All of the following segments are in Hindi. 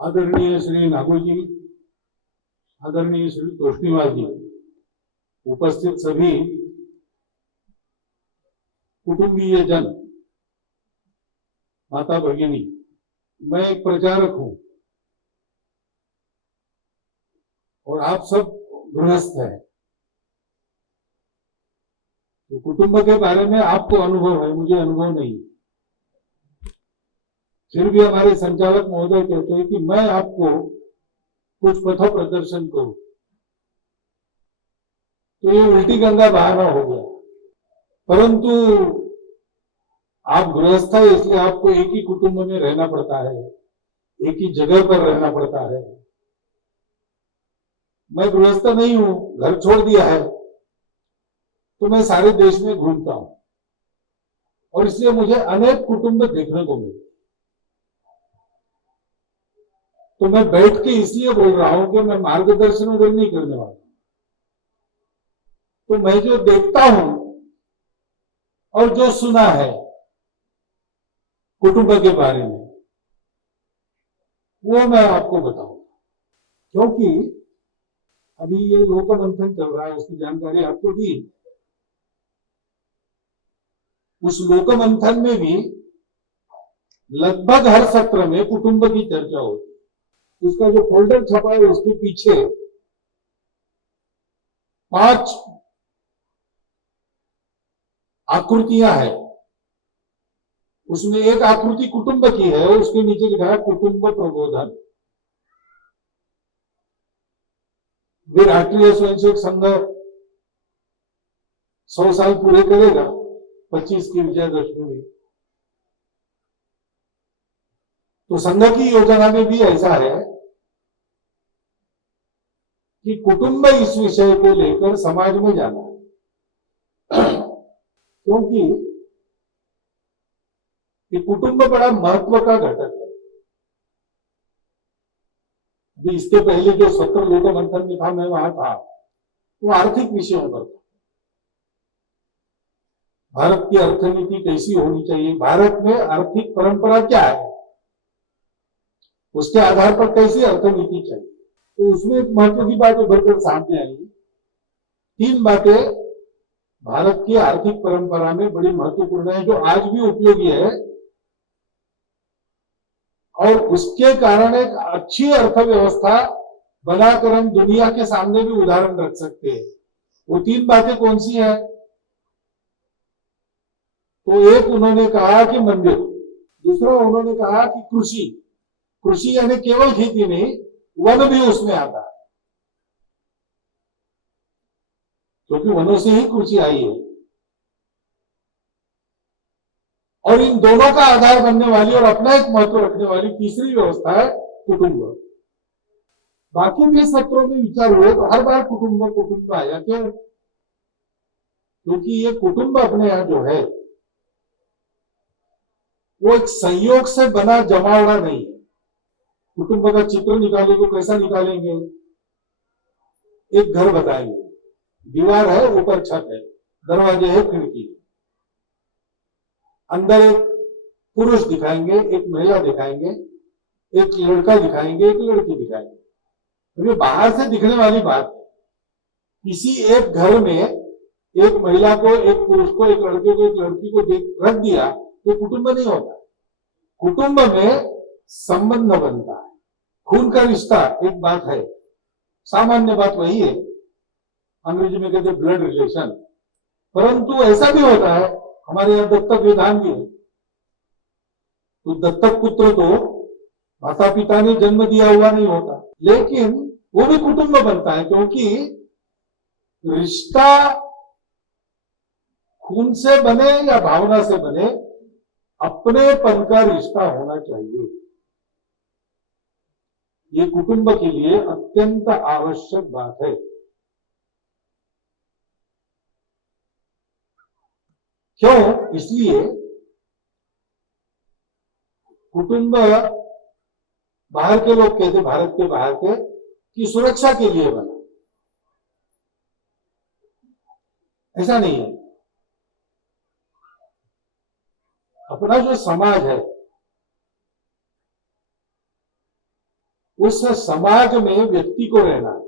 आदरणीय श्री नागू जी, आदरणीय श्री तोष्णीवाल जी, उपस्थित सभी कुटुंबीय जन, माता भगिनी, मैं एक प्रचारक हूं और आप सब गृहस्थ हैं। तो कुटुंब के बारे में आपको अनुभव है, मुझे अनुभव नहीं। फिर भी हमारे संचालक महोदय कहते हैं कि मैं आपको कुछ पथ प्रदर्शन करूं, तो ये उल्टी गंगा बहाना हो गया। परंतु आप गृहस्थ है, इसलिए आपको एक ही कुटुंब में रहना पड़ता है, एक ही जगह पर रहना पड़ता है। मैं गृहस्थ नहीं हूं, घर छोड़ दिया है, तो मैं सारे देश में घूमता हूं और इसलिए मुझे अनेक कुटुंब देखने को मिले। तो मैं बैठ के इसलिए बोल रहा हूं कि मैं मार्गदर्शन वगैरह नहीं करने वाला। तो मैं जो देखता हूं और जो सुना है कुटुंब के बारे में, वो मैं आपको बताऊंगा। क्योंकि अभी ये लोक मंथन चल रहा है, उसकी जानकारी आपको दी। उस लोक मंथन में भी लगभग हर सत्र में कुटुंब की चर्चा होती है। उसका जो फोल्डर छपा है उसके पीछे 5 आकृतियां हैं। उसमें एक आकृति कुटुंब की है, उसके नीचे लिखा है कुटुंब प्रबोधन। वे राष्ट्रीय स्वयंसेवक संघ 100 साल पूरे करेगा 25 की विजयादशमी में। तो संघ की योजना में भी ऐसा है कि कुटुंब इस विषय को लेकर समाज में जाना है। क्योंकि ये कुटुंब बड़ा महत्व का घटक है। अभी इसके पहले जो सत्र लोक मंथन में था, मैं वहां था, वो आर्थिक विषयों पर था। भारत की अर्थनीति कैसी होनी चाहिए, भारत में आर्थिक परंपरा क्या है, उसके आधार पर कैसी अर्थनीति चाहिए। तो उसमें एक महत्व की बात उभरकर सामने आई। 3 बातें भारत की आर्थिक परंपरा में बड़ी महत्वपूर्ण है, जो आज भी उपयोगी है और उसके कारण एक अच्छी अर्थव्यवस्था बनाकर हम दुनिया के सामने भी उदाहरण रख सकते हैं। वो 3 बातें कौन सी है? तो एक उन्होंने कहा कि मंदिर, दूसरा उन्होंने कहा कि कृषि, कृषि यानी केवल खेती नहीं, वन भी उसमें आता है, क्योंकि वनों से ही कृषि आई है। और इन दोनों का आधार बनने वाली और अपना एक महत्व रखने वाली तीसरी व्यवस्था है कुटुंब। बाकी भी सत्रों में विचार हुए तो हर बार कुटुंब कुटुंब आया। क्यों? क्योंकि ये कुटुंब अपने यहां जो है वो एक संयोग से बना जमावड़ा नहीं है। कुटुंब का चित्र निकालेंगे तो कैसा निकालेंगे? एक घर बताएंगे, दीवार है, ऊपर छत है, दरवाजे है, खिड़की, अंदर एक पुरुष दिखाएंगे, एक महिला दिखाएंगे, एक लड़का दिखाएंगे, एक लड़की दिखाएंगे। तो ये बाहर से दिखने वाली बात है। किसी एक घर में एक महिला को, एक पुरुष को, एक लड़के को, एक लड़की को रख दिया तो कुटुंब नहीं होता। कुटुंब में संबंध बनता है, खून का रिश्ता एक बात है, सामान्य बात वही है, अंग्रेजी में कहते ब्लड रिलेशन। परंतु ऐसा भी होता है, हमारे यहां दत्तक विधान भी है। तो दत्तक पुत्र तो माता पिता ने जन्म दिया हुआ नहीं होता, लेकिन वो भी कुटुंब बनता है, क्योंकि रिश्ता खून से बने या भावना से बने, अपनेपन का रिश्ता होना चाहिए। ये कुटुंब के लिए अत्यंत आवश्यक बात है। क्यों? इसलिए कुटुंब बाहर के लोग कहते, भारत के बाहर के, कि सुरक्षा के लिए बना। ऐसा नहीं है। अपना जो समाज है उस समाज में व्यक्ति को रहना है,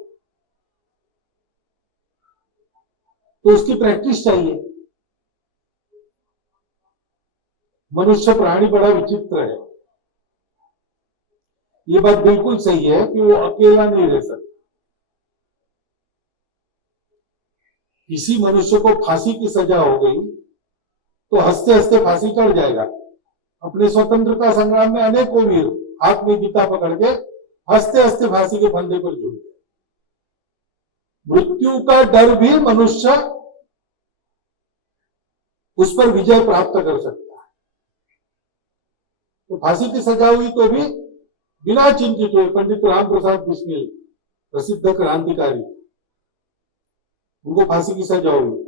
तो उसकी प्रैक्टिस चाहिए। मनुष्य प्राणी बड़ा विचित्र है। ये बात बिल्कुल सही है कि वो अकेला नहीं रह सकता। किसी मनुष्य को फांसी की सजा हो गई तो हंसते हंसते फांसी चढ़ जाएगा। अपने स्वतंत्रता संग्राम में अनेकों वीर हाथ में गीता पकड़ के हंसते हंसते फांसी के फंदे पर झूल गए। मृत्यु का डर भी मनुष्य उस पर विजय प्राप्त कर सकता है। तो फांसी की सजा हुई तो भी बिना चिंतित हुए पंडित राम प्रसाद बिस्मिल प्रसिद्ध क्रांतिकारी, उनको फांसी की सजा हुई।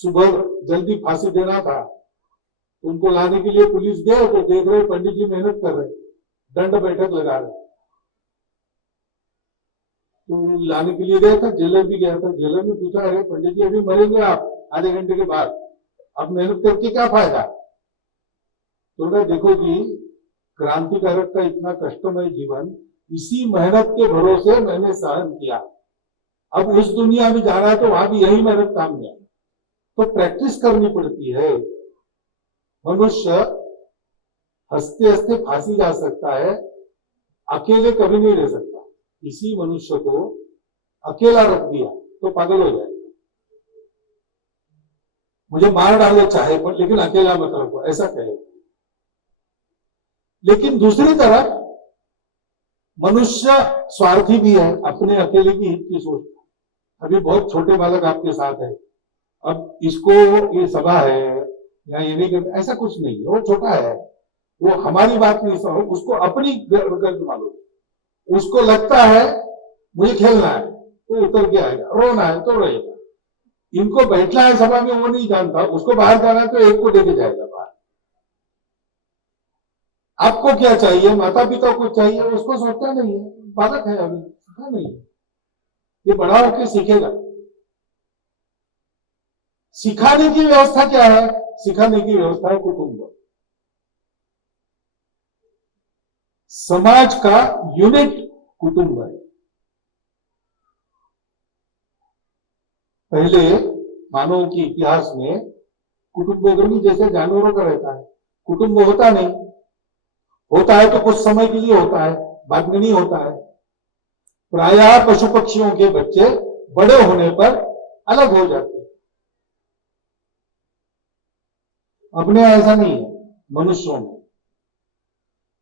सुबह जल्दी फांसी देना था, उनको लाने के लिए पुलिस गए तो देख रहे पंडित जी मेहनत कर रहे, दंड बैठक लगा रहे। तो लाने के लिए गया था, जेलर भी गया था। जेलर ने पूछा, अरे पंडित जी अभी मरेंगे आप आधे घंटे के बाद, अब मेहनत करके क्या फायदा? तो देखो जी, क्रांतिकारक का इतना कष्टमय जीवन इसी मेहनत के भरोसे मैंने सहन किया। अब उस दुनिया में जाना है तो वहां भी यही मेहनत काम में है। तो प्रैक्टिस करनी पड़ती है। मनुष्य हंसते हंसते फांसी जा सकता है, अकेले कभी नहीं रह सकता। इसी मनुष्य को अकेला रख दिया तो पागल हो जाएगा। मुझे मार डालो चाहे पर, लेकिन अकेला मत रखो, ऐसा कहे। लेकिन दूसरी तरफ मनुष्य स्वार्थी भी है, अपने अकेले की हित की सोचता। अभी बहुत छोटे बालक आपके साथ है, अब इसको ये सभा है या ये नहीं करता, ऐसा कुछ नहीं है। वो छोटा है, वो हमारी बात नहीं समझ, उसको अपनी गर्द मालूम। उसको लगता है मुझे खेलना है तो उतर के आएगा, रोना है तो रोएगा। इनको बैठना है सभा में वो नहीं जानता, उसको बाहर जाना है तो एक को लेके जाएगा बाहर। आपको क्या चाहिए, माता पिता को चाहिए, उसको सोचता नहीं है, बालक है अभी, सीखा नहीं है। ये बड़ा होकर सीखेगा। सिखाने की व्यवस्था क्या है? सिखाने की व्यवस्था है कुटुंब, समाज का यूनिट कुटुंब है। पहले मानव के इतिहास में कुटुंब जैसे जानवरों का रहता है, कुटुंब होता नहीं, होता है तो कुछ समय के लिए होता है, बाद में नहीं होता है। प्रायः पशु पक्षियों के बच्चे बड़े होने पर अलग हो जाते हैं। अपने ऐसा नहीं है मनुष्यों में,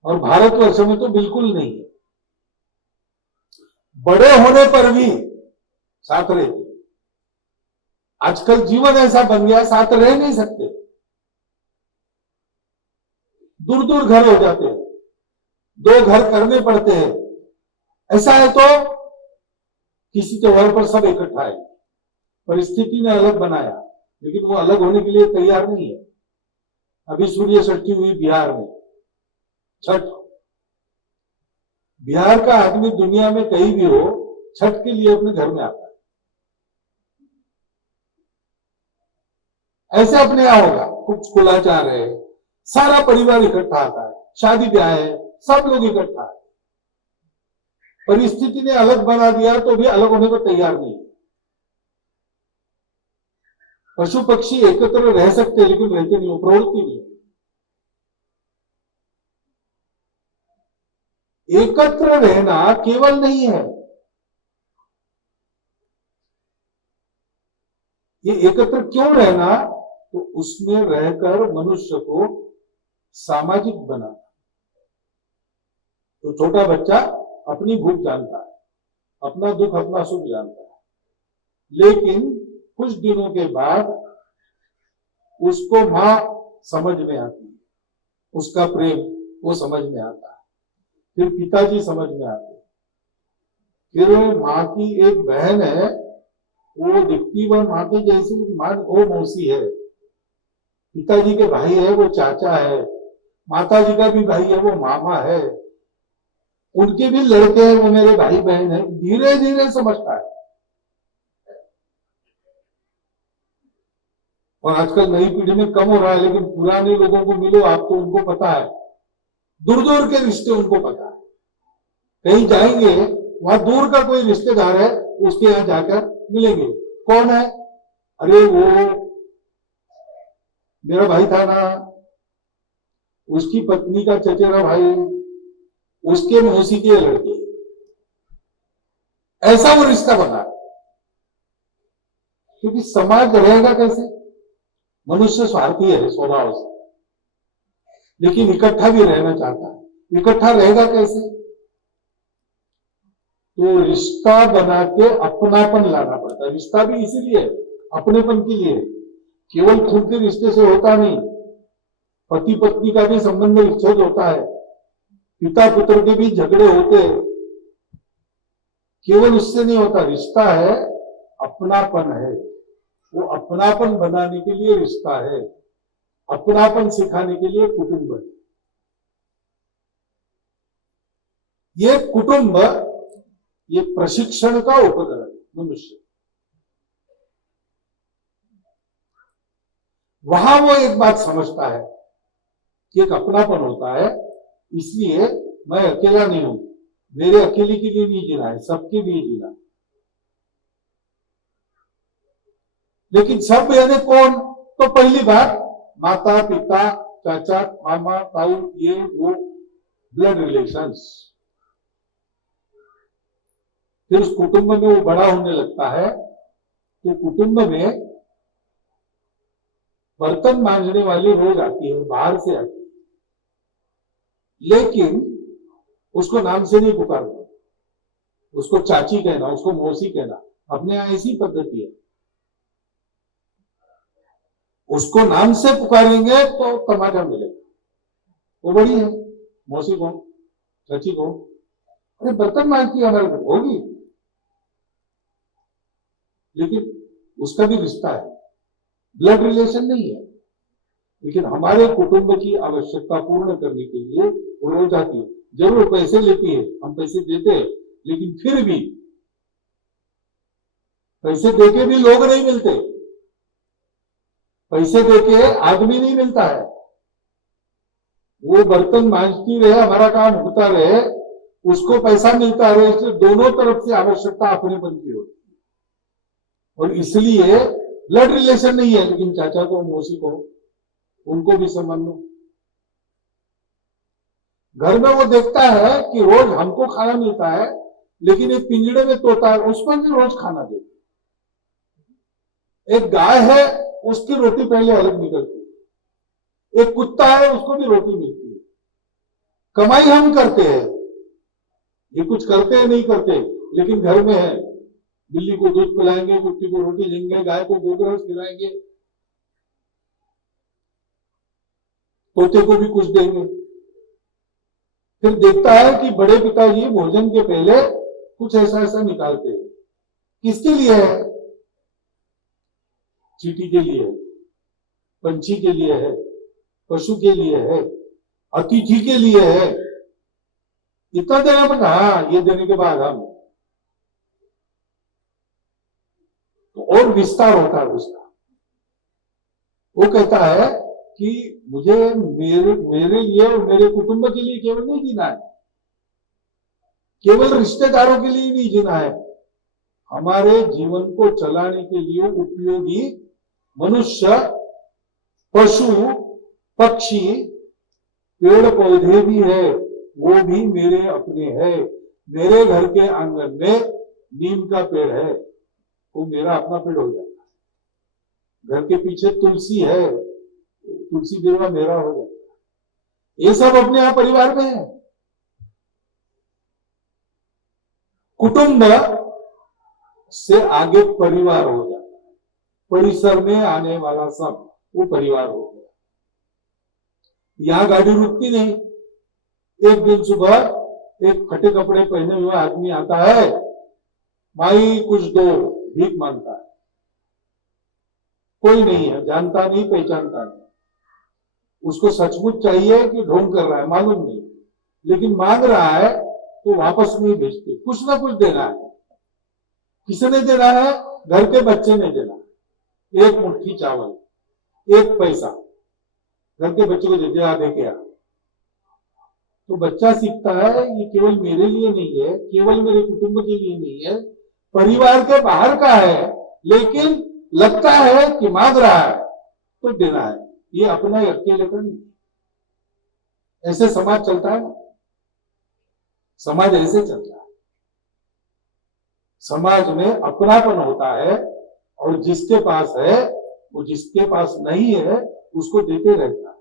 और भारतवर्ष में तो बिल्कुल नहीं है। बड़े होने पर भी साथ रहते। आजकल जीवन ऐसा बन गया, साथ रह नहीं सकते, दूर दूर घर हो जाते हैं, दो घर करने पड़ते हैं। ऐसा है तो किसी त्योहार पर सब इकट्ठा है, परिस्थिति ने अलग बनाया, लेकिन वो अलग होने के लिए तैयार नहीं है। अभी सूर्य षष्ठी हुई बिहार में, छठ। बिहार का आदमी दुनिया में कहीं भी हो, छठ के लिए अपने घर में आता है। ऐसे अपने यहां होगा, कुछ कुलाचार है, सारा परिवार इकट्ठा आता है, शादी ब्याह है, सब लोग इकट्ठा है। परिस्थिति ने अलग बना दिया तो भी अलग होने को तैयार नहीं। पशु पक्षी एकत्र रह सकते लेकिन रहते नहीं, प्रवृत्ति नहीं। एकत्र रहना केवल नहीं है, ये एकत्र क्यों रहना, तो उसमें रहकर मनुष्य को सामाजिक बना। तो छोटा बच्चा अपनी भूख जानता है, अपना दुख अपना सुख जानता है, लेकिन कुछ दिनों के बाद उसको मां समझ में आती है, उसका प्रेम वो समझ में आता है, फिर पिताजी समझ में आते हैं, फिर मां की एक बहन है, वो दिखती वह मां की जैसी, मां वो मौसी है, पिताजी के भाई है वो चाचा है, माताजी का भी भाई है वो मामा है, उनके भी लड़के हैं वो मेरे भाई बहन है। धीरे धीरे समझता है। और आजकल नई पीढ़ी में कम हो रहा है, लेकिन पुराने लोगों को मिलो आप तो उनको पता है, दूर दूर के रिश्ते उनको पता है, कहीं जाएंगे, वहां दूर का कोई रिश्तेदार है, उसके यहाँ जाकर मिलेंगे। कौन है? अरे वो मेरा भाई था ना, उसकी पत्नी का चचेरा भाई, उसके मौसी के लड़के, ऐसा वो रिश्ता बना। क्योंकि समाज रहेगा कैसे? मनुष्य स्वार्थी है स्वभाव से, लेकिन इकट्ठा भी रहना चाहता है। इकट्ठा रहेगा कैसे? तो रिश्ता बना के अपनापन लाना पड़ता है। रिश्ता भी इसीलिए अपनेपन के लिए, केवल खून के रिश्ते से होता नहीं। पति पत्नी का भी संबंध विच्छेद होता है, पिता पुत्र के भी झगड़े होते हैं, केवल उससे नहीं होता। रिश्ता है, अपनापन है। वो अपनापन बनाने के लिए रिश्ता है, अपनापन सिखाने के लिए कुटुंब है। ये कुटुंब, ये प्रशिक्षण का उपकरण मनुष्य, वहां वो एक बात समझता है कि एक अपनापन होता है, इसलिए मैं अकेला नहीं हूं, मेरे अकेले के लिए नहीं जीना है, सबके लिए जीना। लेकिन सब यानी कौन? तो पहली बात, माता पिता चाचा मामा ताऊ, ये वो ब्लड रिलेशंस। फिर उस कुटुंब में वो बड़ा होने लगता है, तो कुटुंब में बर्तन मांजने वाली रोज आती है, बाहर से आती है, लेकिन उसको नाम से नहीं पुकारना, उसको चाची कहना, उसको मौसी कहना। अपने यहां ऐसी पद्धति है, उसको नाम से पुकारेंगे तो तमाचा मिलेगा। वो बड़ी है, मौसी को, चाची को, अरे बर्तन मांगती है हमारे घर, होगी, लेकिन उसका भी रिश्ता है, ब्लड रिलेशन नहीं है। लेकिन हमारे कुटुंब की आवश्यकता पूर्ण करने के लिए वो रोज आती है। जरूर पैसे लेती है, हम पैसे देते हैं, लेकिन फिर भी पैसे देके भी लोग नहीं मिलते, पैसे देके आदमी नहीं मिलता है। वो बर्तन मांजती रहे, हमारा काम होता रहे, उसको पैसा मिलता रहे, इसलिए दोनों तरफ से आवश्यकता अपनेपन की होती है। और इसलिए ब्लड रिलेशन नहीं है, लेकिन चाचा को मौसी को उनको भी सम्मान लो। घर में वो देखता है कि रोज हमको खाना मिलता है, लेकिन एक पिंजड़े में तोता है, उसको भी रोज खाना देते। एक गाय है, उसकी रोटी पहले अलग निकलती है, एक कुत्ता है, उसको भी रोटी मिलती है। कमाई हम करते हैं, ये कुछ करते हैं नहीं करते, लेकिन घर में है, बिल्ली को दूध पिलाएंगे, कुत्ती को रोटी देंगे, गाय को गोग्रस खिलाएंगे, तोते को भी कुछ देंगे। फिर देखता है कि बड़े पिताजी भोजन के पहले कुछ ऐसा ऐसा निकालते हैं। किसके लिए है? चींटी के लिए है, पंछी के लिए है, पशु के लिए है, अतिथि के लिए है। इतना देना पड़ता, हाँ, ये देने के बाद हम तो और विस्तार होता है उसका। वो कहता है कि मुझे मेरे लिए और मेरे कुटुंब के लिए केवल नहीं जीना है, केवल रिश्तेदारों के लिए नहीं जीना है, हमारे जीवन को चलाने के लिए उपयोगी मनुष्य, पशु, पक्षी, पेड़ पौधे भी है, वो भी मेरे अपने हैं। मेरे घर के आंगन में नीम का पेड़ है, वो मेरा अपना पेड़ हो जाता है। घर के पीछे तुलसी है, तुलसी देवा मेरा हो जाता है। ये सब अपने यहां परिवार में है। कुटुंब से आगे परिवार हो जाता है, परिसर में आने वाला सब वो परिवार हो गया। यहां गाड़ी रुकती नहीं। एक दिन सुबह एक फटे कपड़े पहने हुआ आदमी आता है, माई कुछ दो, भीख मांगता है। कोई नहीं है, जानता नहीं, पहचानता नहीं, उसको सचमुच चाहिए कि ढोंग कर रहा है मालूम नहीं, लेकिन मांग रहा है तो वापस नहीं भेजते, कुछ ना कुछ देना है। किसने देना है? घर के बच्चे ने देना है। एक मुट्ठी चावल, एक पैसा, घर के बच्चे को दे दे, आ दे के आ। तो बच्चा सीखता है ये केवल मेरे लिए नहीं है, केवल मेरे कुटुंब के लिए नहीं है, परिवार के बाहर का है, लेकिन लगता है कि मांग रहा है तो देना है, ये अपना ही अकेले का नहीं। ऐसे समाज चलता है, समाज ऐसे चलता है। समाज में अपनापन होता है और जिसके पास है वो जिसके पास नहीं है उसको देते रहता है।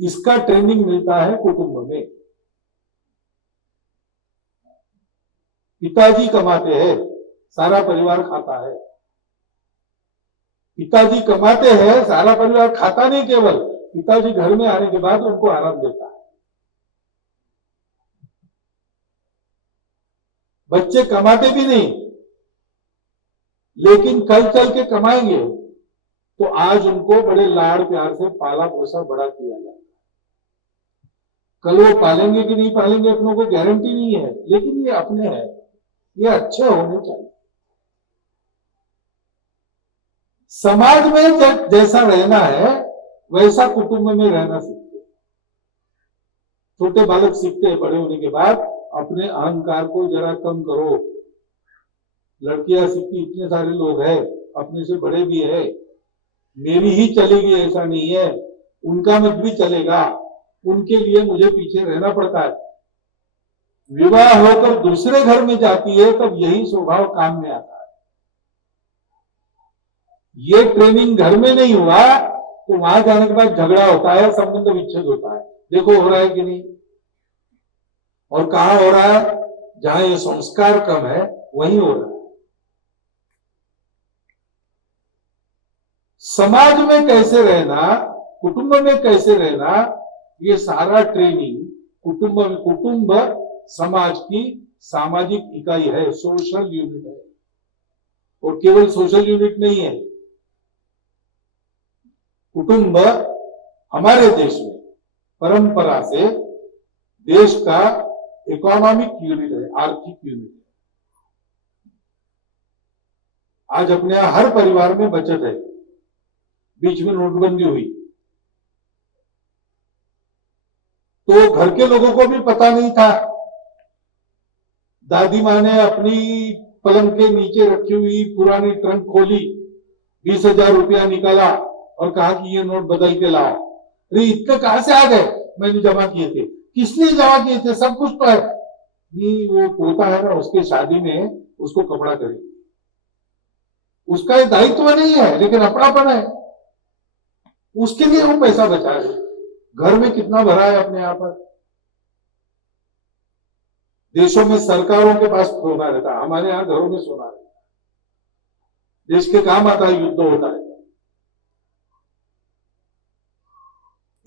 इसका ट्रेनिंग मिलता है कुटुंब में। पिताजी कमाते हैं, सारा परिवार खाता है। पिताजी कमाते हैं, सारा परिवार खाता नहीं, केवल पिताजी घर में आने के बाद उनको आराम देता है। बच्चे कमाते भी नहीं, लेकिन कल चल के कमाएंगे तो आज उनको बड़े लाड़ प्यार से पाला पोसा बड़ा किया जाता है। कल वो पालेंगे कि नहीं पालेंगे अपनों को गारंटी नहीं है, लेकिन ये अपने हैं, ये अच्छे होने चाहिए। समाज में जब जैसा रहना है वैसा कुटुंब में रहना सीखते हैं। छोटे बालक सीखते हैं बड़े होने के बाद अपने अहंकार को जरा कम करो। लड़कियां सीखती, इतने सारे लोग हैं, अपने से बड़े भी है, मेरी ही चलेगी ऐसा नहीं है, उनका मत भी चलेगा, उनके लिए मुझे पीछे रहना पड़ता है। विवाह होकर दूसरे घर में जाती है तब यही स्वभाव काम में आता है। ये ट्रेनिंग घर में नहीं हुआ तो वहां जाने के बाद झगड़ा होता है, संबंध विच्छेद होता है। देखो हो रहा है कि नहीं, और कहां हो रहा है, जहां ये संस्कार कम है वहीं हो रहा है। समाज में कैसे रहना, कुटुंब में कैसे रहना, ये सारा ट्रेनिंग कुटुंब समाज की सामाजिक इकाई है, सोशल यूनिट है। और केवल सोशल यूनिट नहीं है, कुटुंब हमारे देश में परंपरा से देश का इकोनॉमिक यूनिट है, आर्थिक यूनिट है। आज अपने यहां हर परिवार में बचत है। बीच में नोटबंदी हुई तो घर के लोगों को भी पता नहीं था। दादी माँ ने अपनी पलंग के नीचे रखी हुई पुरानी ट्रंक खोली, 20,000 रुपया निकाला और कहा कि ये नोट बदल के लाओ। अरे इतने कहां से आ गए, मैंने जमा किए थे। किस लिए जमा किए थे, सब कुछ तो है। ये वो पोता है ना, उसके शादी में उसको कपड़ा खरीद, उसका दायित्व नहीं है लेकिन अपनापन है, उसके लिए हम पैसा बचा रहे। घर में कितना भरा है अपने यहां पर। देशों में सरकारों के पास सोना रहता है, हमारे यहां घरों में सोना रहता है। देश के काम आता है, युद्ध होता है।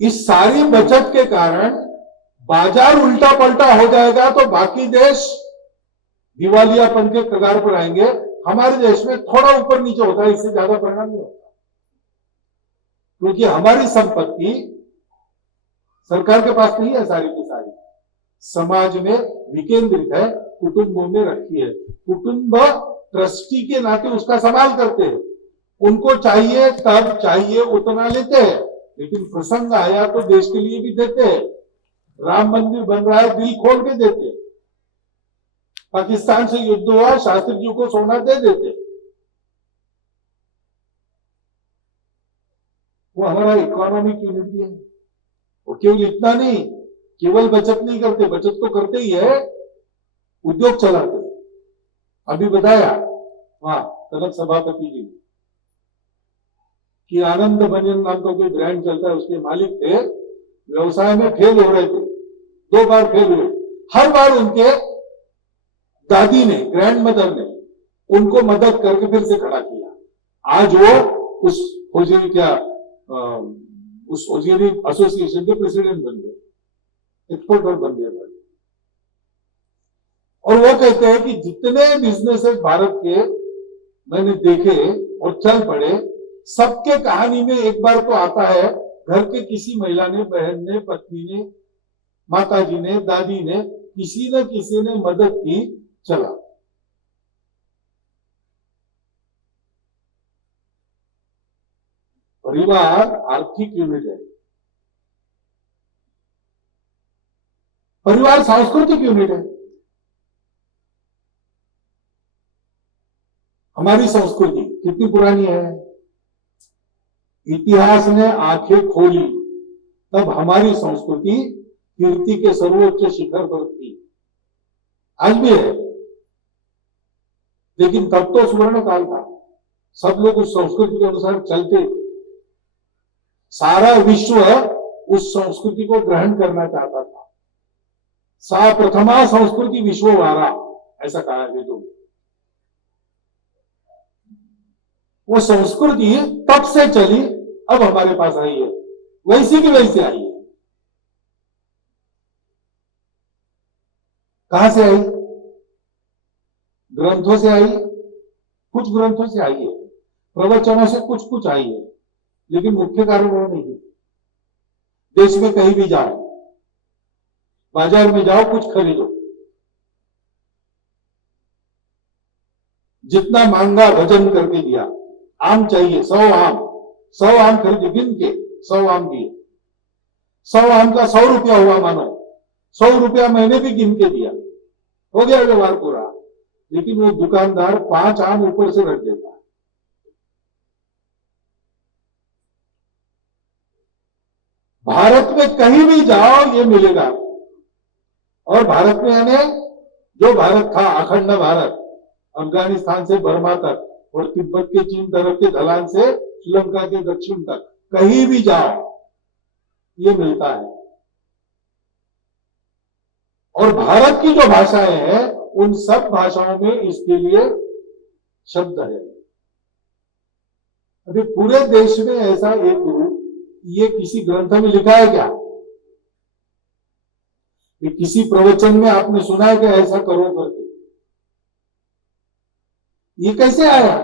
इस सारी बचत के कारण बाजार उल्टा पलटा हो जाएगा तो बाकी देश दिवालियापन के कगार पर आएंगे। हमारे देश में थोड़ा ऊपर नीचे होता है, इससे ज्यादा परिणाम नहीं होता, क्योंकि हमारी संपत्ति सरकार के पास नहीं है, सारी की सारी समाज में विकेंद्रित है, कुटुंबों में रखी है। कुटुंब ट्रस्टी के नाते उसका संभाल करते हैं, उनको चाहिए तब चाहिए उतना लेते हैं, लेकिन प्रसंग आया तो देश के लिए भी देते हैं। राम मंदिर बन रहा है, दिल खोल के देते। पाकिस्तान से युद्ध हुआ, शास्त्री जी को सोना दे देते। वो हमारा इकोनॉमिक यूनिट भी है। और केवल इतना नहीं, केवल बचत नहीं करते, बचत तो करते ही है, उद्योग चलाते। अभी बताया वहां कनक सभापति जी कि आनंद बनियन नाम का कोई ब्रांड चलता है, उसके मालिक थे, व्यवसाय में फेल हो रहे थे, 2 बार फेल हुए। हर बार उनके दादी ने, ग्रैंड मदर ने उनको मदद करके फिर से खड़ा किया। आज वो उस होजियरी उस होजियरी एसोसिएशन के प्रेसिडेंट बन गए, एक्सपोर्टर बन गए। और वो कहते हैं कि जितने बिजनेसेस भारत के मैंने देखे और चल पड़े, सबके कहानी में एक बार तो आता है घर के किसी महिला ने, बहन ने, पत्नी ने, माताजी ने, दादी ने, किसी न किसी ने मदद की, चला। परिवार आर्थिक यूनिट है। परिवार सांस्कृतिक यूनिट है। हमारी संस्कृति कितनी पुरानी है, इतिहास ने आंखें खोली तब हमारी संस्कृति कीर्ति के सर्वोच्च शिखर पर थी, आज भी है, लेकिन तब तो स्वर्ण काल था, सब लोग उस संस्कृति के अनुसार चलते थे। सारा विश्व उस संस्कृति को ग्रहण करना चाहता था। सा प्रथमा संस्कृति विश्ववारा, ऐसा कहा है वेदों में। वो संस्कृति तब से चली, अब हमारे पास आई है, वैसी की वैसी आई है। कहां से आई? ग्रंथों से आई है, कुछ ग्रंथों से आई है, प्रवचनों से कुछ कुछ आई है, लेकिन मुख्य कारण वो नहीं है। देश में कहीं भी जाओ, बाजार में जाओ, कुछ खरीदो, जितना मांगा वजन करके दिया। आम चाहिए 100 आम खरीदे, गिन के 100 आम दिए, 100 आम का 100 रुपया हुआ मानो, 100 रुपया मैंने भी गिन के दिया, हो गया व्यवहार पूरा। लेकिन वो दुकानदार 5 आम ऊपर से रख देता है। भारत में कहीं भी जाओ ये मिलेगा, और भारत में यानी जो भारत था, अखंड भारत, अफगानिस्तान से बर्मा तक और तिब्बत के चीन तरफ के ढलान से श्रीलंका के दक्षिण तक, कहीं भी जाओ ये मिलता है। और भारत की जो भाषाएं हैं उन सब भाषाओं में इसके लिए शब्द है। अभी पूरे देश में ऐसा एक रूप ये किसी ग्रंथ में लिखा है क्या? ये किसी प्रवचन में आपने सुना है कि ऐसा करो करके? ये कैसे आया?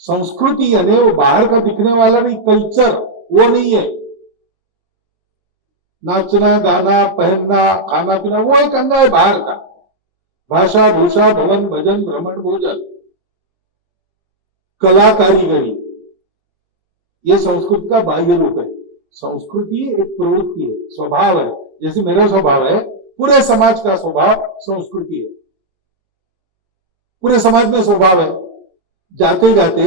संस्कृति यानी वो बाहर का दिखने वाला नहीं, कल्चर वो नहीं है। नाचना, गाना, पहनना, खाना पीना वो एक अंग है बाहर का। भाषा, भूषा, भवन, भजन, भ्रमण, भोजन, कला, कारीगरी, ये संस्कृति का बाह्य रूप है। संस्कृति एक प्रवृत्ति है, स्वभाव है। जैसे मेरा स्वभाव है, पूरे समाज का स्वभाव संस्कृति है। पूरे समाज में स्वभाव है। जाते जाते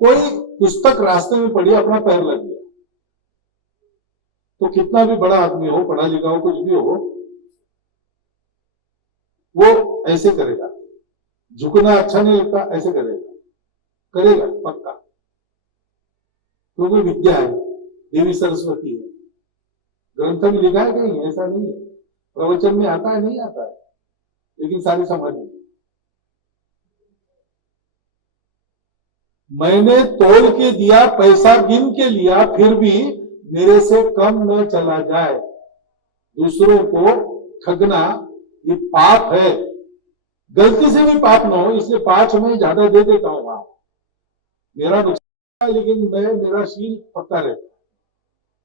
कोई पुस्तक रास्ते में पड़ी, अपना पैर लग गया, तो कितना भी बड़ा आदमी हो, पढ़ा लिखा हो, कुछ भी हो, वो ऐसे करेगा। झुकना अच्छा नहीं लगता, ऐसे करेगा पक्का, क्योंकि विद्या है, देवी सरस्वती है। ग्रंथ में लिखा है कहीं? ऐसा नहीं है। प्रवचन में आता है? नहीं आता है, लेकिन सारी समाज में। मैंने तोड़ के दिया, पैसा गिन के लिया, फिर भी मेरे से कम न चला जाए। दूसरों को ठगना ये पाप है। गलती से भी पाप न हो, इसलिए 5 में ज्यादा दे देता हूं। वहां मेरा नुकसान, लेकिन मेरा शील पक्का रहता।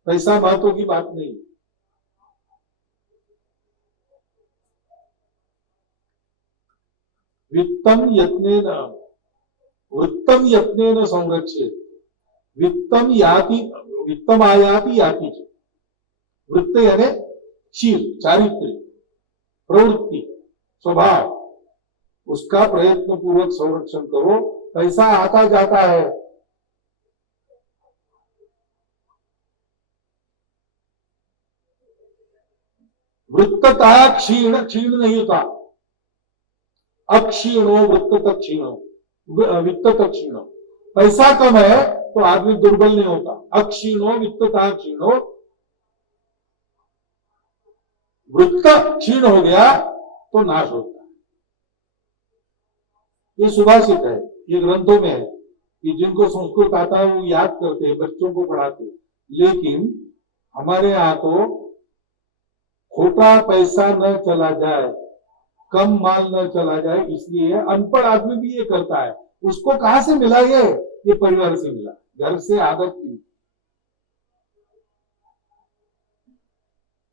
पैसा महत्व की बात नहीं। वित्तम यत्नेन वृत्तम यत्नेन संरक्षेत, वित्तम आयाति याति। वृत्त यानी शील, चारित्र, प्रवृत्ति, स्वभाव, उसका प्रयत्न पूर्वक संरक्षण करो। पैसा आता जाता है। वृत्ततः क्षीण, क्षीण नहीं होता। अक्षीणो वृत्ततः क्षीणो, वित्ततः क्षीणो। पैसा कम है तो आदमी दुर्बल नहीं होता। अक्षीणो वित्ततः क्षीणो, वृत्त क्षीण हो गया तो नाश होता है। ये सुभाषित है, ये ग्रंथों में है कि जिनको संस्कृत आता है वो याद करते हैं, बच्चों को पढ़ाते हैं। लेकिन हमारे यहां तो खोटा पैसा न चला जाए, कम माल न चला जाए, इसलिए अनपढ़ आदमी भी ये करता है। उसको कहां से मिला? ये परिवार से मिला, घर से आदत की।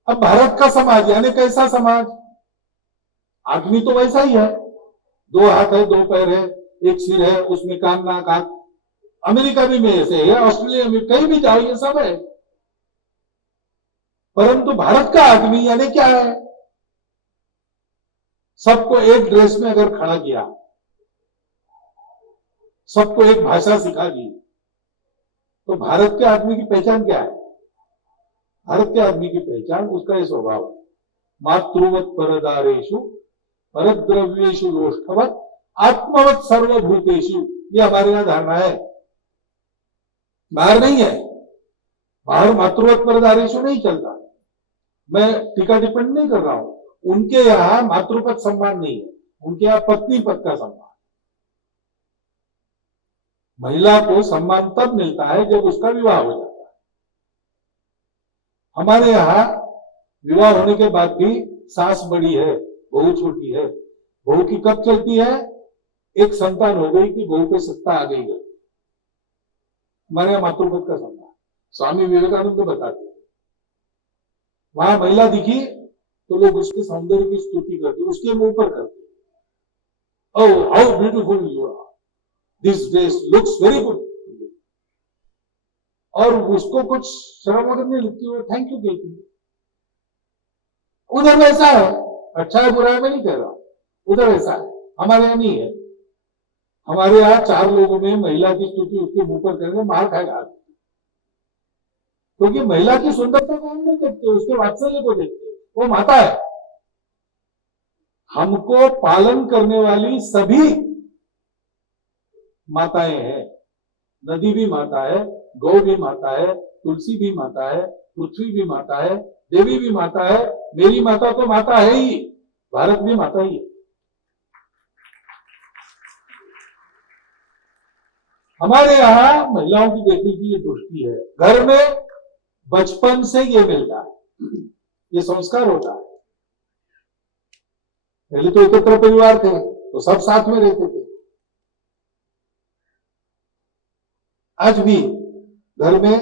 अब भारत का समाज यानी कैसा समाज? आदमी तो वैसा ही है, 2 हाथ है, 2 पैर है, एक सिर है, उसमें कान नाक हाथ। अमेरिका भी में ऐसे है, ऑस्ट्रेलिया में, कहीं भी जाओ ये सब है। परंतु भारत का आदमी यानी क्या है, सबको एक ड्रेस में अगर खड़ा किया, सबको एक भाषा सिखा दी, तो भारत के आदमी की पहचान क्या है? भारत के आदमी की पहचान उसका ये स्वभाव है, मातृवत परदारेशु परद्रव्येशु लोष्ठवत आत्मवत सर्वभूतेषु। ये हमारे यहां धारणा है, बाहर नहीं है। बाहर मातृवत परदारेशु नहीं चलता। मैं टीका टिप्पणी नहीं कर रहा हूं, उनके यहां मातृपद सम्मान नहीं है, उनके यहां पत्नी पद का सम्मान। महिला को सम्मान तब मिलता है जब उसका विवाह हो जाता है। हमारे यहां विवाह होने के बाद भी सास बड़ी है, बहू छोटी है। बहू की कब चलती है? एक संतान हो गई कि बहू पे सत्ता आ गई है। हमारे यहां मातृपद का सम्मान स्वामी विवेकानंद बताते हैं। वहां महिला दिखी तो लोग उसके सौंदर्य की स्तुति करते, उसके मुंह पर करते, oh how beautiful you are, this dress looks very good. और उसको कुछ शर्म वगैरह नहीं लगती, वो थैंक यू कहती है। उधर वैसा है, अच्छा है बुरा है मैं नहीं कह रहा, उधर ऐसा है, हमारे यहाँ नहीं है। हमारे यहाँ 4 लोगों में महिला की स्तुति उसके मुंह पर करके मार खाएगा, क्योंकि महिला की सुंदरता को हम नहीं देखते, उसके वात्सल्य को देखते, वो माता है। हमको पालन करने वाली सभी माताएं हैं। नदी भी माता है, गौ भी माता है, तुलसी भी माता है, पृथ्वी भी माता है, देवी भी माता है, मेरी माता तो माता है ही, भारत भी माता ही है। हमारे यहां महिलाओं की देखने की ये दृष्टि है, घर में बचपन से ये मिलता है, ये संस्कार होता है। पहले तो एकत्र परिवार थे तो सब साथ में रहते थे। आज भी घर में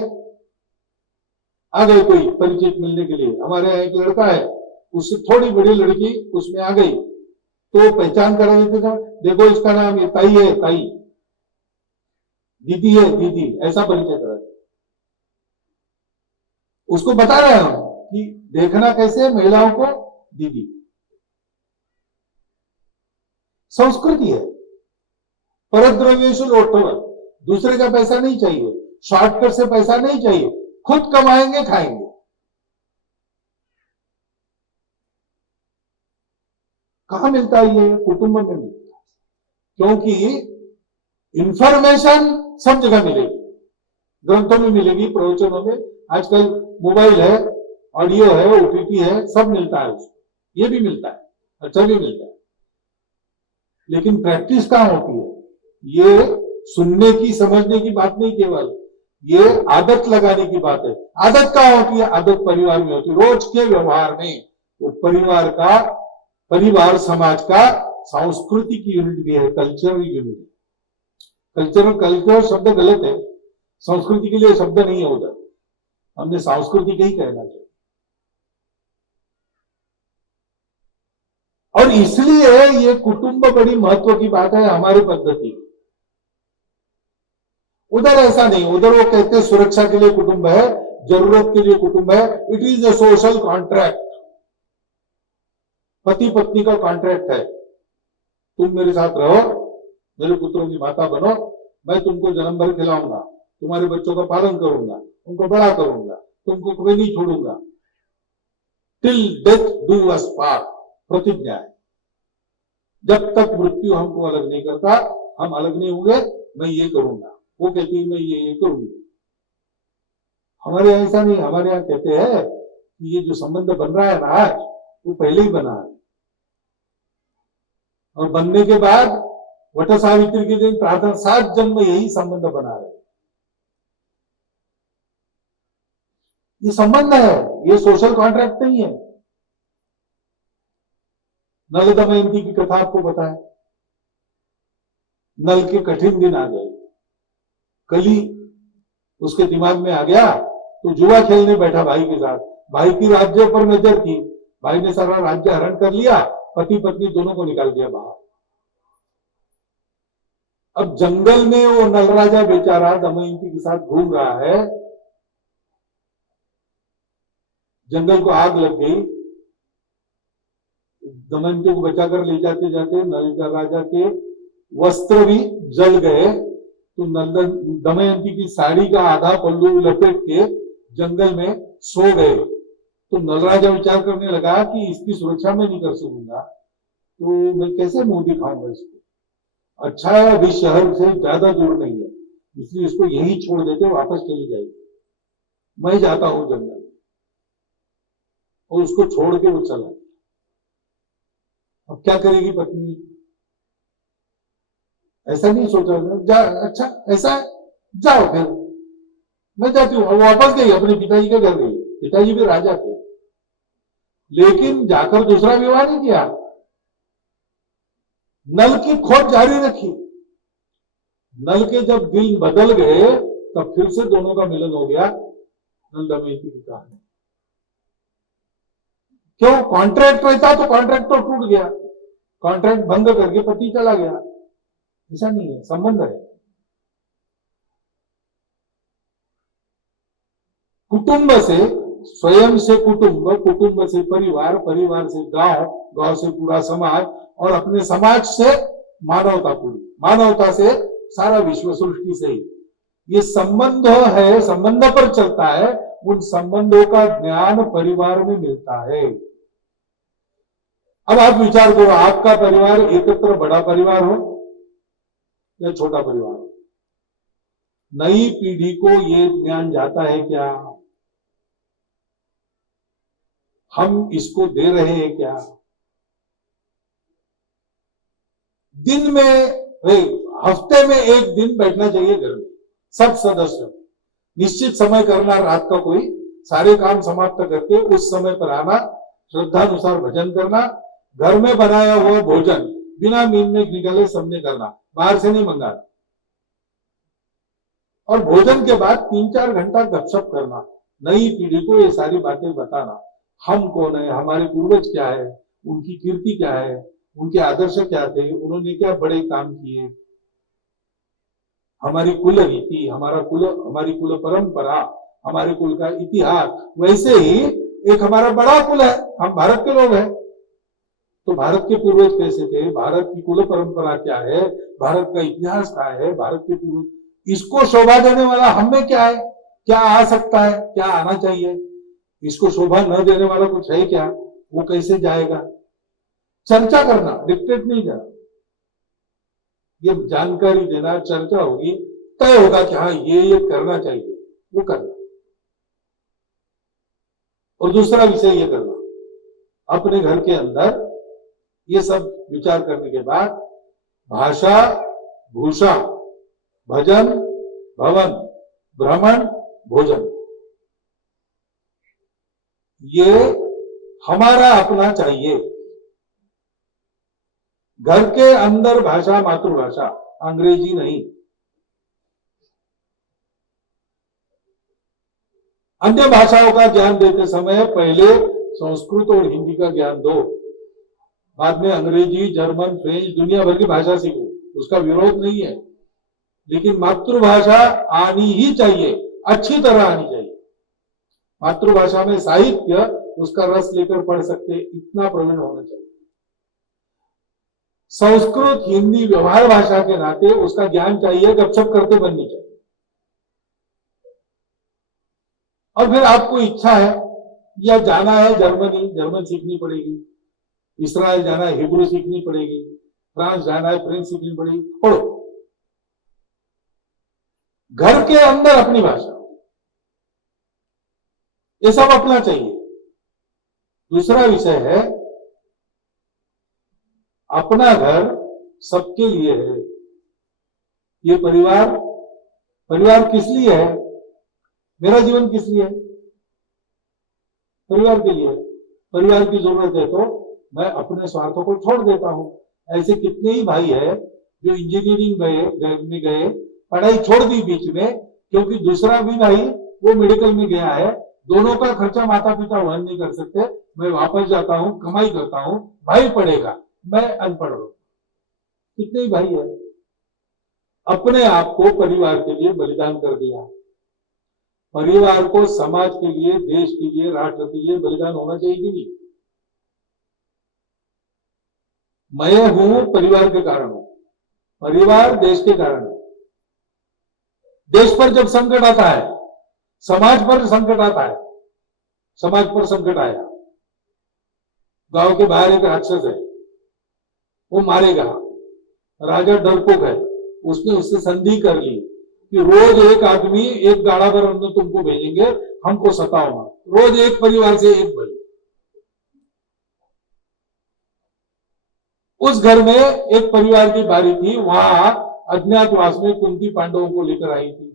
आ गई कोई परिचित मिलने के लिए, हमारे यहाँ एक लड़का है, उससे थोड़ी बड़ी लड़की उसमें आ गई तो पहचान करा देते थे, देखो इसका नाम ये ताई है, ताई, दीदी है दीदी, ऐसा परिचय करा देते। उसको बता रहे हैं कि देखना कैसे महिलाओं को, दीदी। संस्कृति है। परद्रव्येषु लोष्ठवत्, दूसरे का पैसा नहीं चाहिए, शॉर्टकट से पैसा नहीं चाहिए, खुद कमाएंगे खाएंगे। कहां मिलता है ये? कुटुंब में मिलता है, क्योंकि इंफॉर्मेशन सब जगह मिलेगी, ग्रंथों में मिलेगी, प्रवचनों में, आजकल मोबाइल है, ऑडियो है, ओटीटी है, सब मिलता है उसको, ये भी मिलता है, अच्छा भी मिलता है। लेकिन प्रैक्टिस कहां होती है? ये सुनने की समझने की बात नहीं, केवल ये आदत लगाने की बात है। आदत कहां होती है? आदत परिवार में होती है, रोज के व्यवहार में। वो परिवार का, परिवार समाज का सांस्कृतिक यूनिट भी है, कल्चरल यूनिट। कल्चर शब्द गलत है, संस्कृति के लिए शब्द नहीं है उधर, हमने सांस्कृतिक ही कहना चाहिए। और इसलिए ये कुटुंब बड़ी महत्व की बात है हमारी पद्धति। उधर ऐसा नहीं, उधर वो कहते हैं सुरक्षा के लिए कुटुंब है, जरूरत के लिए कुटुंब है, it is a social contract, पति पत्नी का कॉन्ट्रैक्ट है। तुम मेरे साथ रहो, मेरे पुत्रों की माता बनो, मैं तुमको जन्म भर खिलाऊंगा, तुम्हारे बच्चों का पालन करूंगा, उनको बड़ा करूंगा, तुमको कभी नहीं छोड़ूंगा, till death do us part, प्रतिज्ञा है। जब तक मृत्यु हमको अलग नहीं करता, हम अलग नहीं होंगे, मैं ये करूंगा, वो कहती है मैं ये करूंगी। हमारे यहाँ ऐसा नहीं, हमारे यहाँ कहते हैं कि ये जो संबंध बन रहा है ना आज, वो पहले ही बना है, और बनने के बाद वट सावित्री के दिन प्रार्थना, 7 जन्म यही संबंध बना है। ये संबंध है, ये सोशल कॉन्ट्रैक्ट नहीं है। नल दमयंती की कथा आपको पता है, नल के कठिन दिन आ गए, कली उसके दिमाग में आ गया तो जुआ खेलने बैठा भाई के साथ। भाई की राज्य पर नजर थी, भाई ने सारा राज्य हरण कर लिया, पति पत्नी दोनों को निकाल दिया बाहर। अब जंगल में वो नल राजा बेचारा दमयंती के साथ घूम रहा है, जंगल को आग लग गई, दमयंती को बचाकर ले जाते जाते नल राजा के वस्त्र भी जल गए, तो दमयंती की साड़ी का आधा पल्लू लपेट के जंगल में सो गए। तो नल राजा विचार करने लगा कि इसकी सुरक्षा मैं नहीं कर सकूंगा, तो मैं कैसे मुंह दिखाऊंगा इसको। अच्छा है अभी शहर से ज्यादा दूर नहीं है, इसलिए इसको यही छोड़ देते, वापस चली जाएगी, मैं जाता हूं जंगल। और उसको छोड़ के वो चला। अब क्या करेगी पत्नी? ऐसा नहीं सोचा जा, अच्छा ऐसा है, जाओ फिर मैं जाती हूँ। वापस गई, अपने पिताजी के घर गई। पिताजी भी राजा थे, लेकिन जाकर दूसरा विवाह नहीं किया, नल की खोज जारी रखी। नल के जब दिल बदल गए तब फिर से दोनों का मिलन हो गया। नल दमयंती की कहानी। क्यों? कॉन्ट्रैक्ट रहता तो कॉन्ट्रैक्ट तो टूट गया, कॉन्ट्रैक्ट भंग करके पति चला गया। ऐसा नहीं है, संबंध है। कुटुंब से स्वयं से कुटुंब, कुटुंब से परिवार, परिवार से गांव, गांव से पूरा समाज, और अपने समाज से मानवता पूरी, मानवता से सारा विश्व, सृष्टि से ही ये संबंध है, संबंध पर चलता है। उन संबंधों का ज्ञान परिवार में मिलता है। अब आप विचार करो, आपका परिवार एकत्र बड़ा परिवार हो या छोटा परिवार हो, नई पीढ़ी को ये ज्ञान जाता है क्या? हम इसको दे रहे हैं क्या? दिन में, हफ्ते में एक दिन बैठना चाहिए घर में, सब सदस्य निश्चित समय करना, रात का कोई सारे काम समाप्त करके उस समय पर आना, श्रद्धानुसार भजन करना, घर में बनाया हुआ भोजन बिना नींद निकले सबने करना, बाहर से नहीं मंगाना। और भोजन के बाद 3-4 घंटा गपशप करना, नई पीढ़ी को ये सारी बातें बताना। हम कौन है, हमारे पूर्वज क्या है, उनकी कीर्ति क्या है, उनके आदर्श क्या थे, उन्होंने क्या बड़े काम किए, हमारी कुल रीति, हमारी कुल परंपरा, हमारे कुल का इतिहास। वैसे ही एक हमारा बड़ा कुल है, हम भारत के लोग हैं, तो भारत के पूर्वज कैसे थे, भारत की कुल परंपरा क्या है, भारत का इतिहास क्या है, भारत के पूर्वज, इसको शोभा देने वाला हम में क्या है, क्या आ सकता है, क्या आना चाहिए, इसको शोभा न देने वाला कुछ है क्या, वो कैसे जाएगा? चर्चा करना, डिक्टेट नहीं जाना, ये जानकारी देना, चर्चा होगी, तय होगा कि हाँ ये करना चाहिए, वो करना। और दूसरा विषय ये करना, अपने घर के अंदर ये सब विचार करने के बाद भाषा, भूषा, भजन, भवन, भ्रमण, भोजन, ये हमारा अपना चाहिए। घर के अंदर भाषा मातृभाषा, अंग्रेजी नहीं। अन्य भाषाओं का ज्ञान देते समय पहले संस्कृत और हिंदी का ज्ञान दो, बाद में अंग्रेजी, जर्मन, फ्रेंच, दुनिया भर की भाषा सीखो, उसका विरोध नहीं है, लेकिन मातृभाषा आनी ही चाहिए, अच्छी तरह आनी चाहिए। मातृभाषा में साहित्य, उसका रस लेकर पढ़ सकते, इतना प्रवीण होना चाहिए। संस्कृत, हिंदी व्यवहार भाषा के नाते उसका ज्ञान चाहिए, गपशप करते बननी चाहिए। और फिर आपको इच्छा है या जाना है जर्मनी, जर्मन सीखनी पड़ेगी, इसराइल जाना है, हिब्रू सीखनी पड़ेगी, फ्रांस जाना है, फ्रेंच सीखनी पड़ेगी, पढ़ो। घर के अंदर अपनी भाषा, ये सब अपना चाहिए। दूसरा विषय है, अपना घर सबके लिए है। ये परिवार, परिवार किस लिए है? मेरा जीवन किस लिए है? परिवार के लिए। परिवार की जरूरत है तो मैं अपने स्वार्थों को छोड़ देता हूं। ऐसे कितने ही भाई है जो इंजीनियरिंग में गए, पढ़ाई छोड़ दी बीच में, क्योंकि दूसरा भी भाई वो मेडिकल में गया है, दोनों का खर्चा माता पिता वहन नहीं कर सकते, मैं वापस जाता हूं, कमाई करता हूं, भाई पढ़ेगा, मैं अनपढ़ हूं। कितने ही भाई है अपने आप को परिवार के लिए बलिदान कर दिया। परिवार को समाज के लिए, देश के लिए, राष्ट्र के लिए बलिदान होना चाहिए कि नहीं? मैं हूं परिवार के कारण हूं, परिवार देश के कारण है। देश पर जब संकट आता है, समाज पर संकट आता है, समाज पर संकट आया, गांव के बाहर एक राक्षस है, वो मारेगा, राजा डरपोक है, उसने उससे संधि कर ली कि रोज एक आदमी एक गाड़ा भर अन्न तुमको भेजेंगे, हमको सताओ मत, रोज एक परिवार से एक भाई। उस घर में एक परिवार की बारी थी, वहां अज्ञातवास में कुंती पांडवों को लेकर आई थी।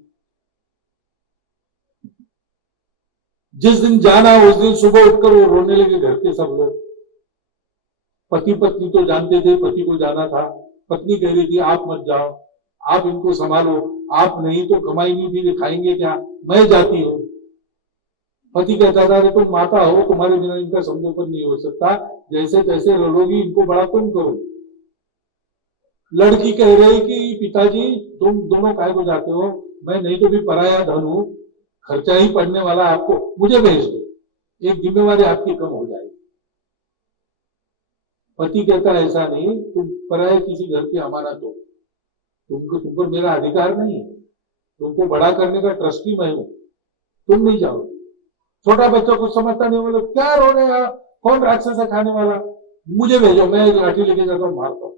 जिस दिन जाना उस दिन सुबह उठकर वो रोने लगे घर के सब लोग। पति पत्नी तो जानते थे, पति को जाना था, पत्नी कह रही थी आप मत जाओ, आप इनको संभालो, आप नहीं तो कमाई नहीं भी खाएंगे क्या, मैं जाती हूं। पति कहता था अरे तुम माता हो, तुम्हारे बिना इनका संगोपन नहीं हो सकता, जैसे तैसे रलोगी, इनको बड़ा तुम करो। लड़की कह रही कि पिताजी तुम दोनों काय को जाते हो, मैं नहीं तो भी पराया धन हूं, खर्चा ही पड़ने वाला आपको, मुझे भेज दो, एक जिम्मेवारी आपकी कम हो जाएगी। पति कहता है ऐसा नहीं, तुम पराये किसी घर की अमानत हो, तुम पर मेरा अधिकार नहीं है, तुमको बड़ा करने का ट्रस्टी मैं हूं, तुम नहीं जाओ। छोटा बच्चा कुछ समझता नहीं, बोले क्या रो रहे हैं, कौन राक्षस है खाने वाला, मुझे भेजो, मैं लाठी लेके जाता हूं, मारता हूं।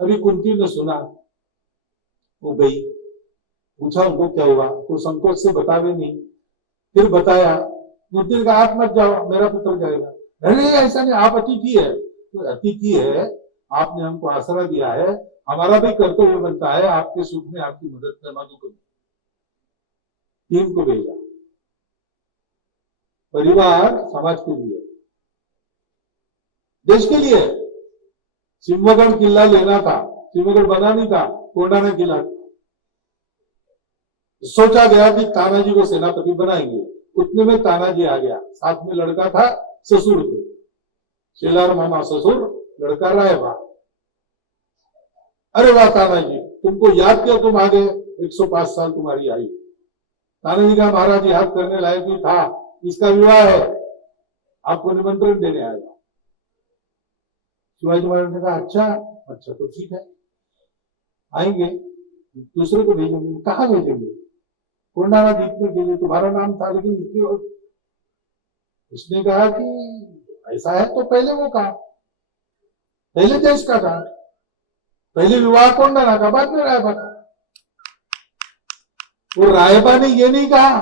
अभी कुंती ने सुना, वो गई, पूछा उनको क्या हुआ, तो संकोच से बतावे नहीं, फिर बताया। कुंती ने कहा आप मत जाओ, मेरा पुत्र जाएगा। नहीं ऐसा नहीं, आप अतिथि है, तो अतिथि है, आपने हमको आसरा दिया है, हमारा भी कर्तव्य बनता है आपके सुख में आपकी मदद करना, तो करो। टीम को भेजा। परिवार समाज के लिए, देश के लिए। सिंहगढ़ किला लेना था, सिंहगढ़ बना नहीं था, कोंडाना किला सोचा गया कि तानाजी को सेनापति बनाएंगे, उतने में तानाजी आ गया, साथ में लड़का था, ससुर थे, शेलार मामा ससुर, लड़का रायबा। अरे वाह तानाजी, तुमको याद किया, तुम आ गए, 105 साल तुम्हारी आयु। तानाजी का महाराज याद करने लायक ही था, इसका विवाह है, आपको निमंत्रण देने आएगा। शिवाजी महाराज ने कहा अच्छा तो ठीक है, आएंगे, दूसरे को भेजेंगे। कहा भेजेंगे? कोंडाना जीतने के लिए, तुम्हारा नाम था, लेकिन इसकी उसने कहा कि ऐसा है तो पहले वो कहा, पहले देश का कहा, पहले विवाह कोंडाना का, बाद में रायबा का। वो रायबा ने ये नहीं कहा,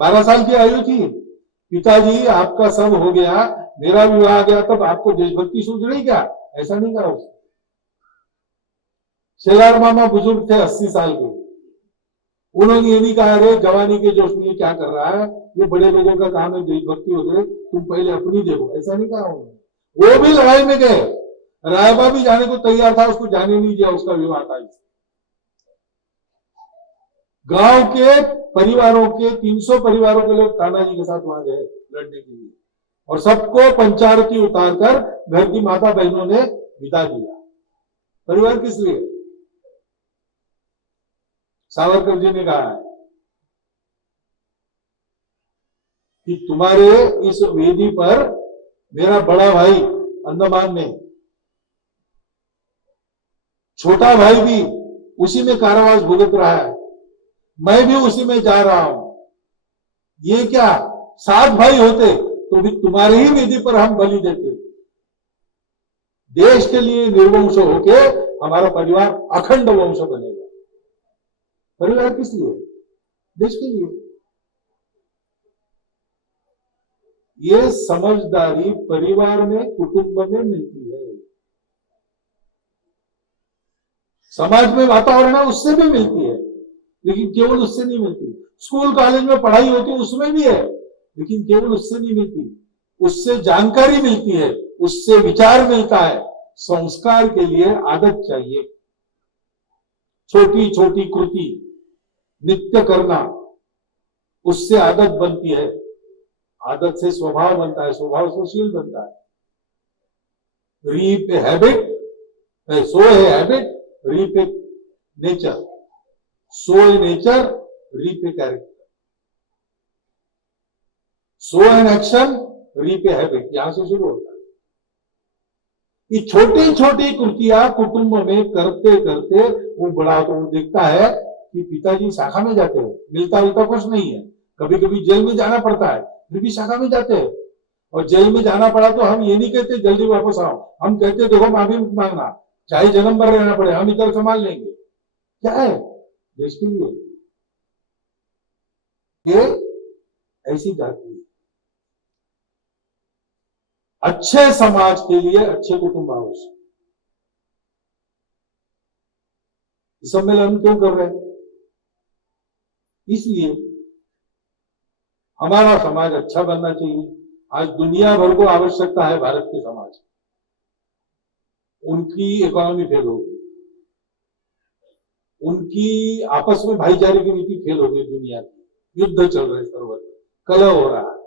12 साल की आयु थी, पिताजी आपका सब हो गया, मेरा विवाह आ गया, तब आपको देशभक्ति सूझ रही क्या, ऐसा नहीं कहा उसने। शेलार मामा बुजुर्ग थे, 80 साल के, उन्होंने ये नहीं कहा अरे जवानी के जोश में क्या कर रहा है, ये बड़े लोगों का काम है देशभक्ति वगैरह, तुम पहले अपनी देखो, ऐसा नहीं कहा उन्होंने। वो भी लड़ाई में गए, रायबा भी जाने को तैयार था, उसको जाने नहीं दिया, उसका विवाह था। गांव के परिवारों के 300 परिवारों के लोग तानाजी के साथ वहां गए लड़ने के लिए, और सबको पंचारती उतारकर घर की माता बहनों ने विदा दिया। परिवार किस लिए? सावरकर जी ने कहा है कि तुम्हारे इस वेदी पर मेरा बड़ा भाई अंडमान में, छोटा भाई भी उसी में कारावास भुगत रहा है, मैं भी उसी में जा रहा हूं। ये क्या 7 भाई होते तो भी तुम्हारे ही वेदी पर हम बलि देते। देश के लिए निर्वंश होके हमारा परिवार अखंड वंश बनेगा। परिवार किस लिए? देश के लिए। ये समझदारी परिवार में, कुटुंब में मिलती है, समाज में वातावरण है उससे भी मिलती है, लेकिन केवल उससे नहीं मिलती। स्कूल कॉलेज में पढ़ाई होती है उसमें भी है, लेकिन केवल उससे नहीं मिलती। उससे जानकारी मिलती है, उससे विचार मिलता है, संस्कार के लिए आदत चाहिए। छोटी छोटी कृति नित्य करना, उससे आदत बनती है, आदत से स्वभाव बनता है, स्वभाव सुशील बनता है। Reap a habit, sow a habit, reap a nature, sow a nature, reap a character. Sow an action reap a habit, यहां से शुरू होता है। ये छोटी छोटी कृतियां कुटुंब में करते करते वो बड़ा तो दिखता है कि पिताजी शाखा में जाते हैं, मिलता उलता कुछ नहीं है, कभी कभी जेल में जाना पड़ता है फिर भी शाखा में जाते हैं। और जेल में जाना पड़ा तो हम ये नहीं कहते जल्दी वापस आओ, हम कहते देखो माफी मत मांगना, चाहे जन्म भर रहना पड़े, हम इधर संभाल लेंगे। क्या है देश के लिए ये ऐसी जाति है। अच्छे समाज के लिए अच्छे कुटुंब आवश्यक। सम्मेलन क्यों कर रहे हैं? इसलिए हमारा समाज अच्छा बनना चाहिए। आज दुनिया भर को आवश्यकता है भारत के समाज, उनकी इकोनॉमी फेल हो गई, उनकी आपस में भाईचारे की नीति फेल हो गई, दुनिया की युद्ध चल रहे सर्वत्र, कलह हो रहा है।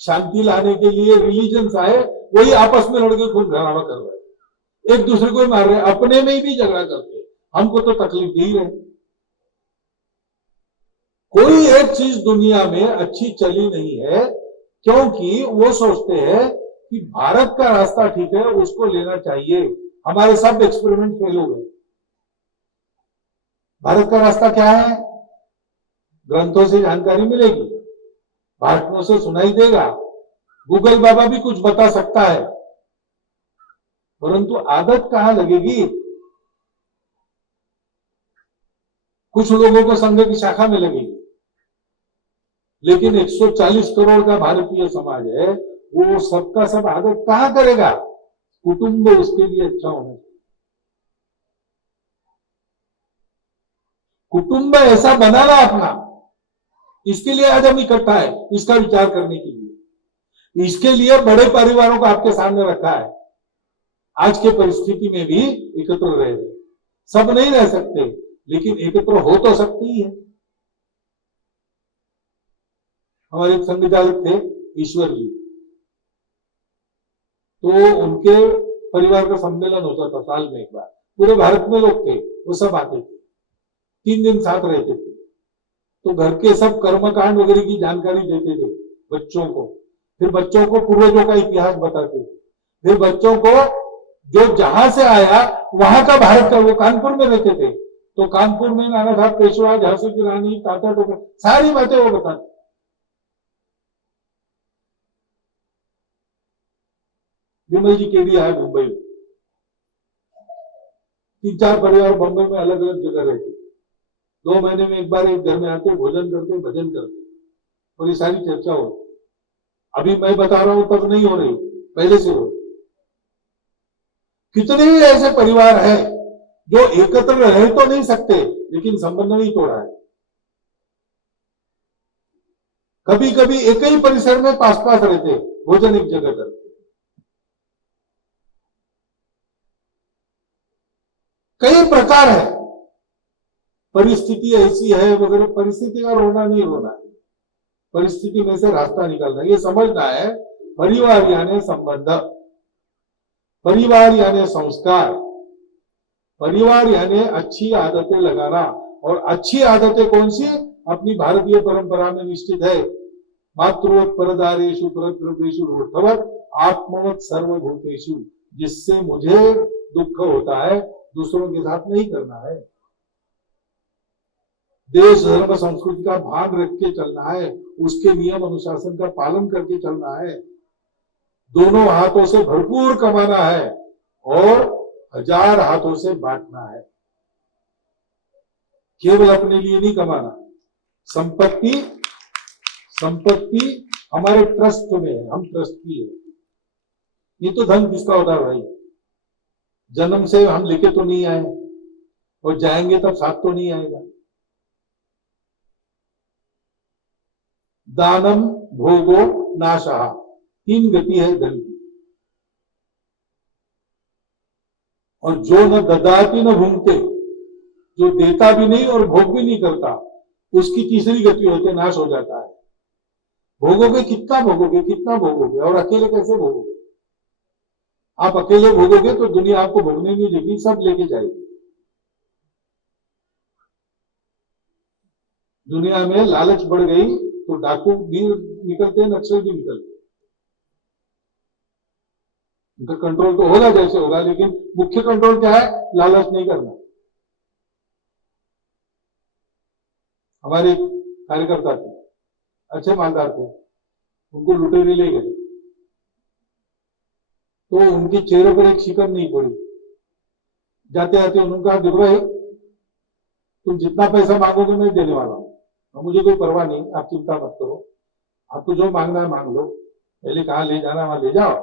शांति लाने के लिए रिलीजन्स आए, वही आपस में लड़के खूब घरावा कर रहे हैं, एक दूसरे को मार रहे हैं, अपने में भी झगड़ा करते हैं, हमको तो तकलीफ दे ही रहे। कोई एक चीज दुनिया में अच्छी चली नहीं है क्योंकि वो सोचते हैं कि भारत का रास्ता ठीक है, उसको लेना चाहिए। हमारे सब एक्सपेरिमेंट फेल हो गए। भारत का रास्ता क्या है? ग्रंथों से जानकारी मिलेगी, भाषणों से सुनाई देगा, गूगल बाबा भी कुछ बता सकता है, परंतु आदत कहां लगेगी? कुछ लोगों को संघ की शाखा में लगेगी, लेकिन 140 करोड़ का भारतीय समाज है, वो सबका सब आदत कहां करेगा? कुटुंब उसके लिए अच्छा होना चाहिए। कुटुंब ऐसा बनाना अपना, इसके लिए आज हम इकट्ठा है, इसका विचार करने के लिए। इसके लिए बड़े परिवारों को आपके सामने रखा है। आज के परिस्थिति में भी एकत्र रह रहे, सब नहीं रह सकते, लेकिन एकत्र हो तो सकते ही है। हमारे एक संघचालक थे ईश्वर जी, तो उनके परिवार का सम्मेलन होता था साल में एक बार, पूरे भारत में लोग थे, वो सब आते थे, 3 दिन साथ रहते थे। तो घर के सब कर्मकांड वगैरह की जानकारी देते थे बच्चों को, फिर बच्चों को पूर्वजों का इतिहास बताते थे, फिर बच्चों को जो जहां से आया वहां का भारत का, वो कानपुर में रहते थे, तो कानपुर में नाना साहब पेशवा, झांसी की रानी, ताता टोपे, सारी बातें वो बताते। विमल जी केडिया है मुंबई में, 3-4 परिवार बम्बई में अलग अलग जगह रहते, 2 महीने में एक बार एक घर में आते, भोजन करते, भजन करते, और ये सारी चर्चा हो। अभी मैं बता रहा हूं तब नहीं हो रही, पहले से हो। कितने ही ऐसे परिवार हैं जो एकत्र रह तो नहीं सकते, लेकिन संबंध नहीं तोड़ा है। कभी कभी एक ही परिसर में पास पास रहते, भोजन एक जगह करते। कई प्रकार है, परिस्थिति ऐसी है वगैरह, परिस्थिति का रोना नहीं रोना है, परिस्थिति में से रास्ता निकालना, ये समझना है। परिवार यानी संबंध, परिवार यानी संस्कार, परिवार यानी अच्छी आदतें लगाना। और अच्छी आदतें कौन सी? अपनी भारतीय परंपरा में निश्चित है, मातृवत परदारेषु परद्रव्येषु रोषवत् आत्मवत् सर्वभूतेषु, जिससे मुझे दुख होता है दूसरों के साथ नहीं करना है। देश धर्म संस्कृति का भान रख के चलना है, उसके नियम अनुशासन का पालन करके चलना है, दोनों हाथों से भरपूर कमाना है और 1000 हाथों से बांटना है। केवल अपने लिए नहीं कमाना। संपत्ति हमारे ट्रस्ट में है, हम ट्रस्टी है। ये तो धन किसका होता है भाई? जन्म से हम लेके तो नहीं आए, और जाएंगे तब साथ तो नहीं आएगा। दानम भोगो नाशः, 3 गति है धन की। और जो न ददाति न भुंक्ते, जो देता भी नहीं और भोग भी नहीं करता, उसकी तीसरी गति होती है, नाश हो जाता है। भोगोगे कितना भोगोगे, कितना भोगोगे, और अकेले कैसे भोगोगे? आप अकेले भोगोगे तो दुनिया आपको भोगने नहीं देगी, सब लेके जाएगी। दुनिया में लालच बढ़ गई तो डाकू भी निकलते हैं, नक्सल भी निकलते हैं। उनका कंट्रोल तो होगा जैसे होगा, लेकिन मुख्य कंट्रोल क्या है? लालच नहीं करना। हमारे कार्यकर्ता थे, अच्छे मालदार थे, उनको लुटेरे ले गए तो उनके चेहरे पर एक शिकन नहीं पड़ी। जाते आते उन्होंने कहा, देखो भाई, तुम जितना पैसा मांगोगे मैं देने वाला हूं, और मुझे कोई परवाह नहीं, आप चिंता मत करो, आपको जो मांगना है मांग लो, पहले कहाँ ले जाना वहां ले जाओ,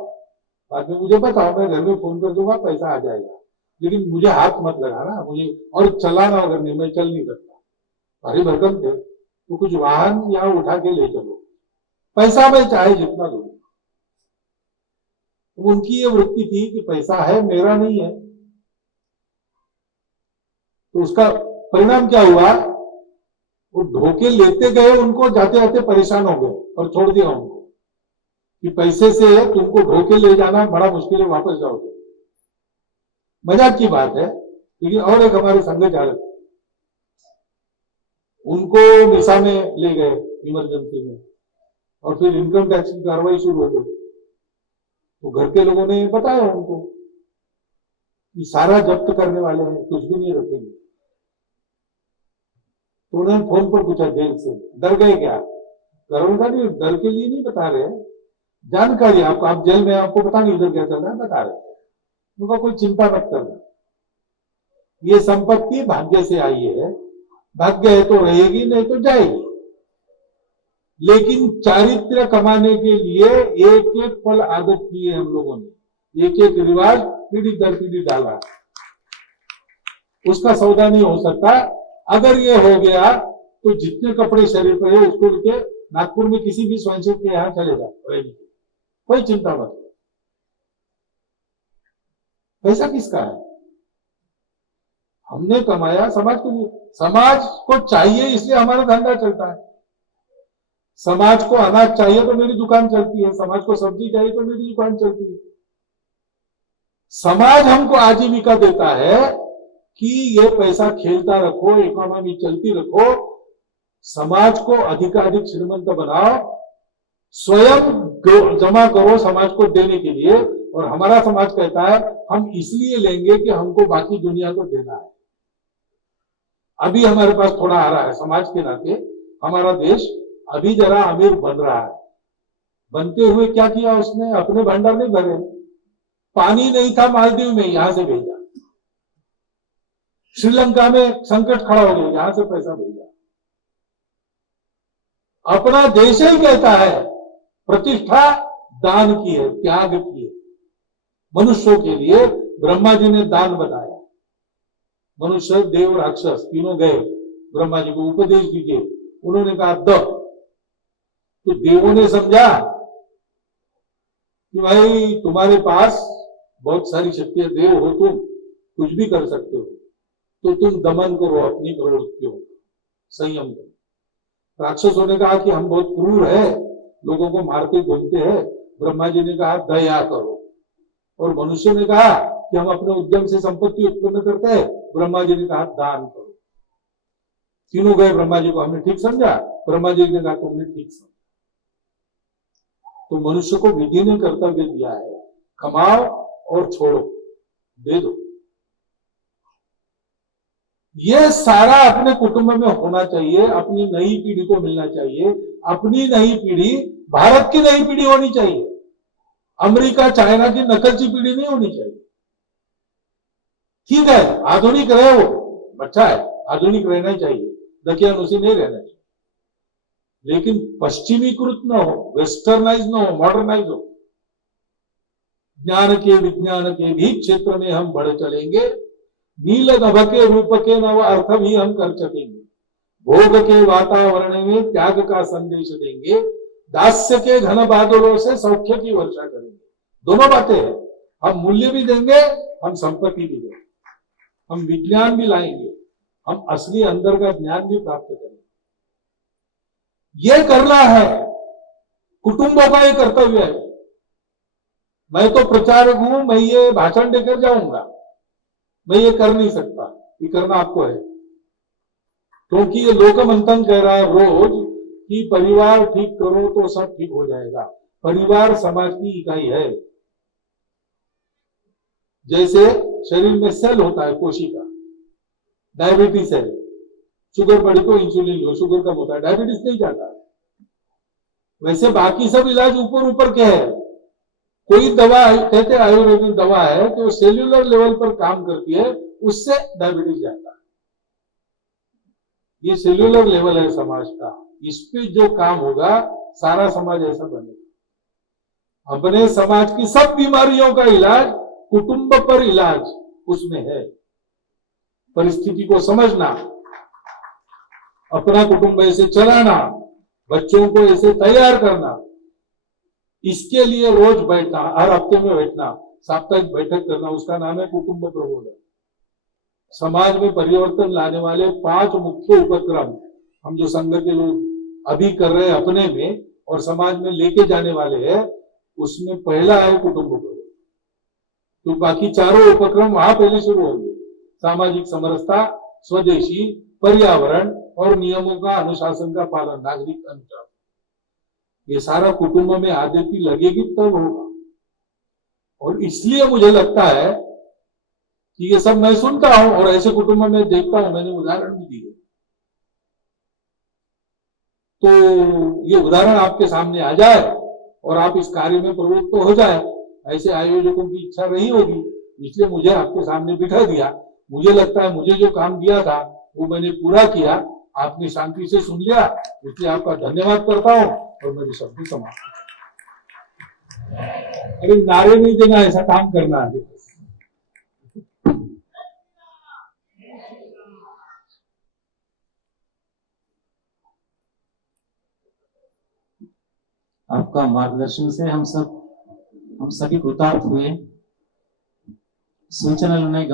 बाद में मुझे बताओ, मैं घर में फोन कर दूंगा, पैसा आ जाएगा, लेकिन मुझे हाथ मत लगाना, मुझे और चलाना अगर नहीं, मैं चल नहीं सकता। भारी भरकम थे, तो कुछ वाहन यहाँ उठा के ले चलो, पैसा मैं चाहे जितना दूंगा। तो उनकी ये वृत्ति थी कि पैसा है, मेरा नहीं है। तो उसका परिणाम क्या हुआ? वो धोखे लेते गए, उनको जाते जाते परेशान हो गए और छोड़ दिया उनको कि पैसे से तुमको धोखे ले जाना बड़ा मुश्किल है, वापस जाओगे। मजाक की बात है, लेकिन और एक हमारे संघ चालक, उनको मिसा में ले गए इमरजेंसी में, और फिर इनकम टैक्स की कार्रवाई शुरू हो गई। तो घर के लोगों ने बताया उनको कि सारा जब्त करने वाले हैं, कुछ भी नहीं रखेंगे। तो उन्होंने फोन पर पूछा जेल से, डर गए क्या? करोगा नहीं, डर के लिए नहीं बता रहे, जानकारी आपको, आप जेल में आपको पता नहीं इधर क्या चल रहा है, बता रहे। उनका कोई चिंता मत करना, ये संपत्ति भाग्य से आई है, भाग्य है तो रहेगी, नहीं तो जाएगी, लेकिन चारित्र्य कमाने के लिए एक एक पल आदत की है हम लोगों ने, एक एक रिवाज पीढ़ी दर पीढ़ी डाला, उसका सौदा नहीं हो सकता। अगर ये हो गया तो जितने कपड़े शरीर पर है उसको लेके नागपुर में किसी भी स्वयंसेवक के यहां चले जाओ, कोई चिंता मत करो। पैसा किसका है? हमने कमाया समाज के लिए, समाज को चाहिए इसलिए हमारा धंधा चलता है। समाज को अनाज चाहिए तो मेरी दुकान चलती है, समाज को सब्जी चाहिए तो मेरी दुकान चलती है। समाज हमको आजीविका देता है कि ये पैसा खेलता रखो, इकोनॉमी चलती रखो, समाज को अधिकाधिक श्रीमंत बनाओ, स्वयं जमा करो समाज को देने के लिए। और हमारा समाज कहता है हम इसलिए लेंगे कि हमको बाकी दुनिया को देना है। अभी हमारे पास थोड़ा आ रहा है समाज के नाते, हमारा देश अभी जरा अमीर बन रहा है। बनते हुए क्या किया उसने? अपने भंडार नहीं भरे, पानी नहीं था मालदीव में, यहां से भेजा। श्रीलंका में संकट खड़ा हो गया, यहां से पैसा भेजा। अपना देश ही कहता है प्रतिष्ठा दान की है, त्याग की है। मनुष्यों के लिए ब्रह्मा जी ने दान बताया, मनुष्य देव राक्षस तीनों गए ब्रह्मा जी को उपदेश दीजिए, उन्होंने कहा द, तो देवों ने समझा कि भाई तुम्हारे पास बहुत सारी शक्तियां, देव हो तुम, कुछ भी कर सकते हो, तो तुम दमन करो अपनी प्रवृत्तियों, संयम करो। राक्षसों ने कहा कि हम बहुत क्रूर है, लोगों को मारते घूमते हैं। ब्रह्मा जी ने कहा दया करो, और मनुष्य ने कहा कि हम अपने उद्यम से संपत्ति उत्पन्न करते हैं। ब्रह्मा जी ने कहा दान करो। तीनों गए ब्रह्मा जी को, हमने ठीक समझा? ब्रह्मा जी ने कहा तुमने ठीक समझा। तो मनुष्य को विधि ने कर्तव्य दिया है, कमाओ और छोड़ो, दे दो। ये सारा अपने कुटुंब में होना चाहिए, अपनी नई पीढ़ी को मिलना चाहिए। अपनी नई पीढ़ी भारत की नई पीढ़ी होनी चाहिए, अमेरिका चाइना की नकलची पीढ़ी नहीं होनी चाहिए। ठीक है आधुनिक रहे, वो अच्छा है, आधुनिक रहना ही चाहिए, दकियानुसी नहीं रहना चाहिए, लेकिन पश्चिमीकृत न हो, वेस्टर्नाइज न हो, मॉडर्नाइज हो। ज्ञान के विज्ञान के भी क्षेत्र में हम बढ़ चलेंगे, नील नभ के रूप के नव अर्थ भी हम कर सकेंगे, भोग के वातावरण में त्याग का संदेश देंगे, दास्य के घन बादलों से सौख्य की वर्षा करेंगे। दोनों बातें हैं, हम मूल्य भी देंगे, हम संपत्ति भी देंगे, हम विज्ञान भी लाएंगे, हम असली अंदर का ज्ञान भी प्राप्त करेंगे। ये करना है, कुटुंबों का ये कर्तव्य है। मैं तो प्रचारक हूं, मैं ये भाषण देकर जाऊंगा, मैं ये कर नहीं सकता, ये करना आपको है। क्योंकि ये लोक मंथन कह रहा है रोज कि परिवार ठीक करो तो सब ठीक हो जाएगा। परिवार समाज की इकाई है। जैसे शरीर में सेल होता है कोशिका, डायबिटीज है, शुगर बढ़ी तो इंसुलिन लो, शुगर कम होता है, डायबिटीज नहीं जाता। वैसे बाकी सब इलाज ऊपर ऊपर के है। कोई दवा कहते हैं आयुर्वेदिक दवा है तो सेल्यूलर लेवल पर काम करती है, उससे डायबिटीज जाता है। ये सेल्यूलर लेवल है समाज का, इस पे जो काम होगा सारा समाज ऐसा बनेगा। अपने समाज की सब बीमारियों का इलाज कुटुंब पर इलाज उसमें है। परिस्थिति को समझना, अपना कुटुंब ऐसे चलाना, बच्चों को ऐसे तैयार करना, इसके लिए रोज बैठना, हर हफ्ते में बैठना, साप्ताहिक बैठक करना, उसका नाम है कुटुंब प्रबोधन। समाज में परिवर्तन लाने वाले 5 मुख्य उपक्रम हम जो संघ के लोग अभी कर रहे हैं अपने में और समाज में लेके जाने वाले हैं, उसमें पहला है कुटुंब प्रबोधन। तो बाकी चारों उपक्रम वहां पहले शुरू होंगे। सामाजिक समरसता, स्वदेशी, पर्यावरण और नियमों का अनुशासन का पालन, नागरिक अनुशासन, ये सारा कुटुंब में आदती लगेगी तब होगा। और इसलिए मुझे लगता है कि ये सब मैं सुनता हूं और ऐसे कुटुंब में देखता हूं, मैंने उदाहरण भी दिए, तो ये उदाहरण आपके सामने आ जाए और आप इस कार्य में प्रवृत्त तो हो जाए। ऐसे आयोजकों की इच्छा रही होगी, इसलिए मुझे आपके सामने बिठा दिया। मुझे लगता है मुझे जो काम दिया था वो मैंने पूरा किया, आपने शांति से सुन लिया, इसलिए आपका धन्यवाद करता हूं और मेरे शब्द समाप्त। अरे नारे नहीं देना, ऐसा काम करना है। आपका मार्गदर्शन से हम सभी कृतार्थ हुए। సూచనలు ఉన్నాయి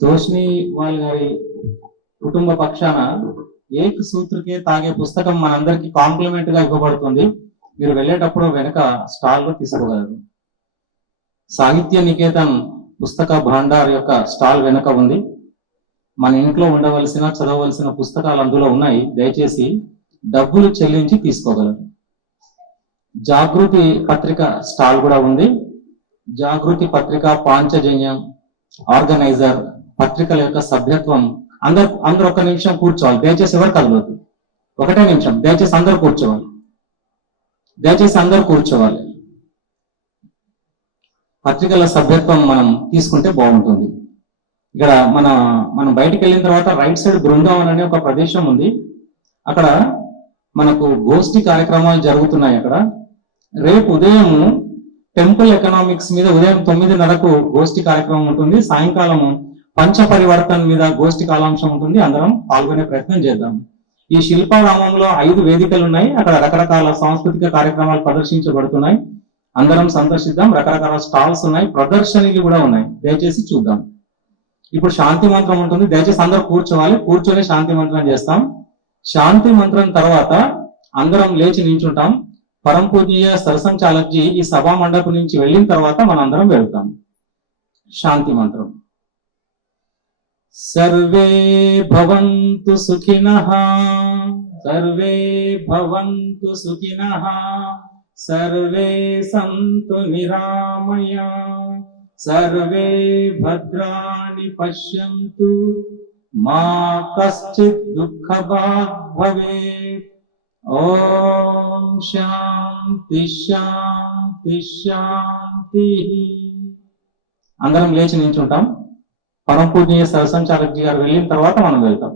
తోష్ని వాళ్ళ గారి కుటుంబ పక్షాన ఏక సూత్రకే తాగే పుస్తకం మనందరికీ కాంప్లిమెంట్ గా ఇవ్వబడుతుంది. మీరు వెళ్ళేటప్పుడు వెనక స్టాల్ లో తీసుకోగలరు. సాహిత్య నికేతన్ పుస్తక భాండార్ యొక్క స్టాల్ వెనక ఉంది. మన ఇంట్లో ఉండవలసిన చదవవలసిన పుస్తకాలు అందులో ఉన్నాయి. దయచేసి డబ్బులు చెల్లించి తీసుకోగలరు. జాగృతి పత్రిక స్టాల్ కూడా ఉంది. జాగృతి పత్రిక పాంచజన్యం ఆర్గనైజర్ పత్రికల యొక్క సభ్యత్వం అందరూ ఒక నిమిషం కూర్చోవాలి. దయచేసి ఎవరు కదలొద్దు, ఒకటే నిమిషం. దయచేసి అందరూ కూర్చోవాలి. పత్రికల సభ్యత్వం మనం తీసుకుంటే బాగుంటుంది. ఇక్కడ మనం బయటికి వెళ్ళిన తర్వాత రైట్ సైడ్ బృందావన్ అనే ఒక ప్రదేశం ఉంది. అక్కడ మనకు గోష్ఠి కార్యక్రమాలు జరుగుతున్నాయి. అక్కడ రేపు ఉదయం టెంపుల్ ఎకనామిక్స్ మీద ఉదయం 9:30కు గోష్ఠి కార్యక్రమం ఉంటుంది. సాయంకాలం పంచ పరివర్తన్ మీద గోష్ఠి కాలాంశం ఉంటుంది. అందరం పాల్గొనే ప్రయత్నం చేద్దాం. ఈ శిల్పారామంలో 5 వేదికలు ఉన్నాయి. అక్కడ రకరకాల సాంస్కృతిక కార్యక్రమాలు ప్రదర్శించబడుతున్నాయి. అందరం సందర్శిద్దాం. రకరకాల స్టాల్స్ ఉన్నాయి, ప్రదర్శనలు కూడా ఉన్నాయి. దయచేసి చూద్దాం. ఇప్పుడు శాంతి మంత్రం ఉంటుంది. దయచేసి అందరూ కూర్చోవాలి. కూర్చొని శాంతి మంత్రం చేస్తాం. శాంతి మంత్రం తర్వాత అందరం లేచి నించుంటాం. పరమ పూజనీయ సరసంచాలక్జీ ఈ సభా మండపం నుంచి వెళ్ళిన తర్వాత మనం అందరం వెళ్తాం. శాంతి మంత్రం. సర్వే భవంతు సుఖినః, సర్వే భవంతు సుఖినః, సర్వే సంతు నిరామయా, సర్వే భద్రాణి పశ్యంతు, మా కశ్చిత్ దుఃఖభాగ్ భవేత్. ఓం శాంతి శాంతి శాంతి. అందరం లేచి నించుంటాం. పరమ పూజనీయ సరసంచాలక్జీ గారు వెళ్ళిన తర్వాత మనం వెళ్తాం.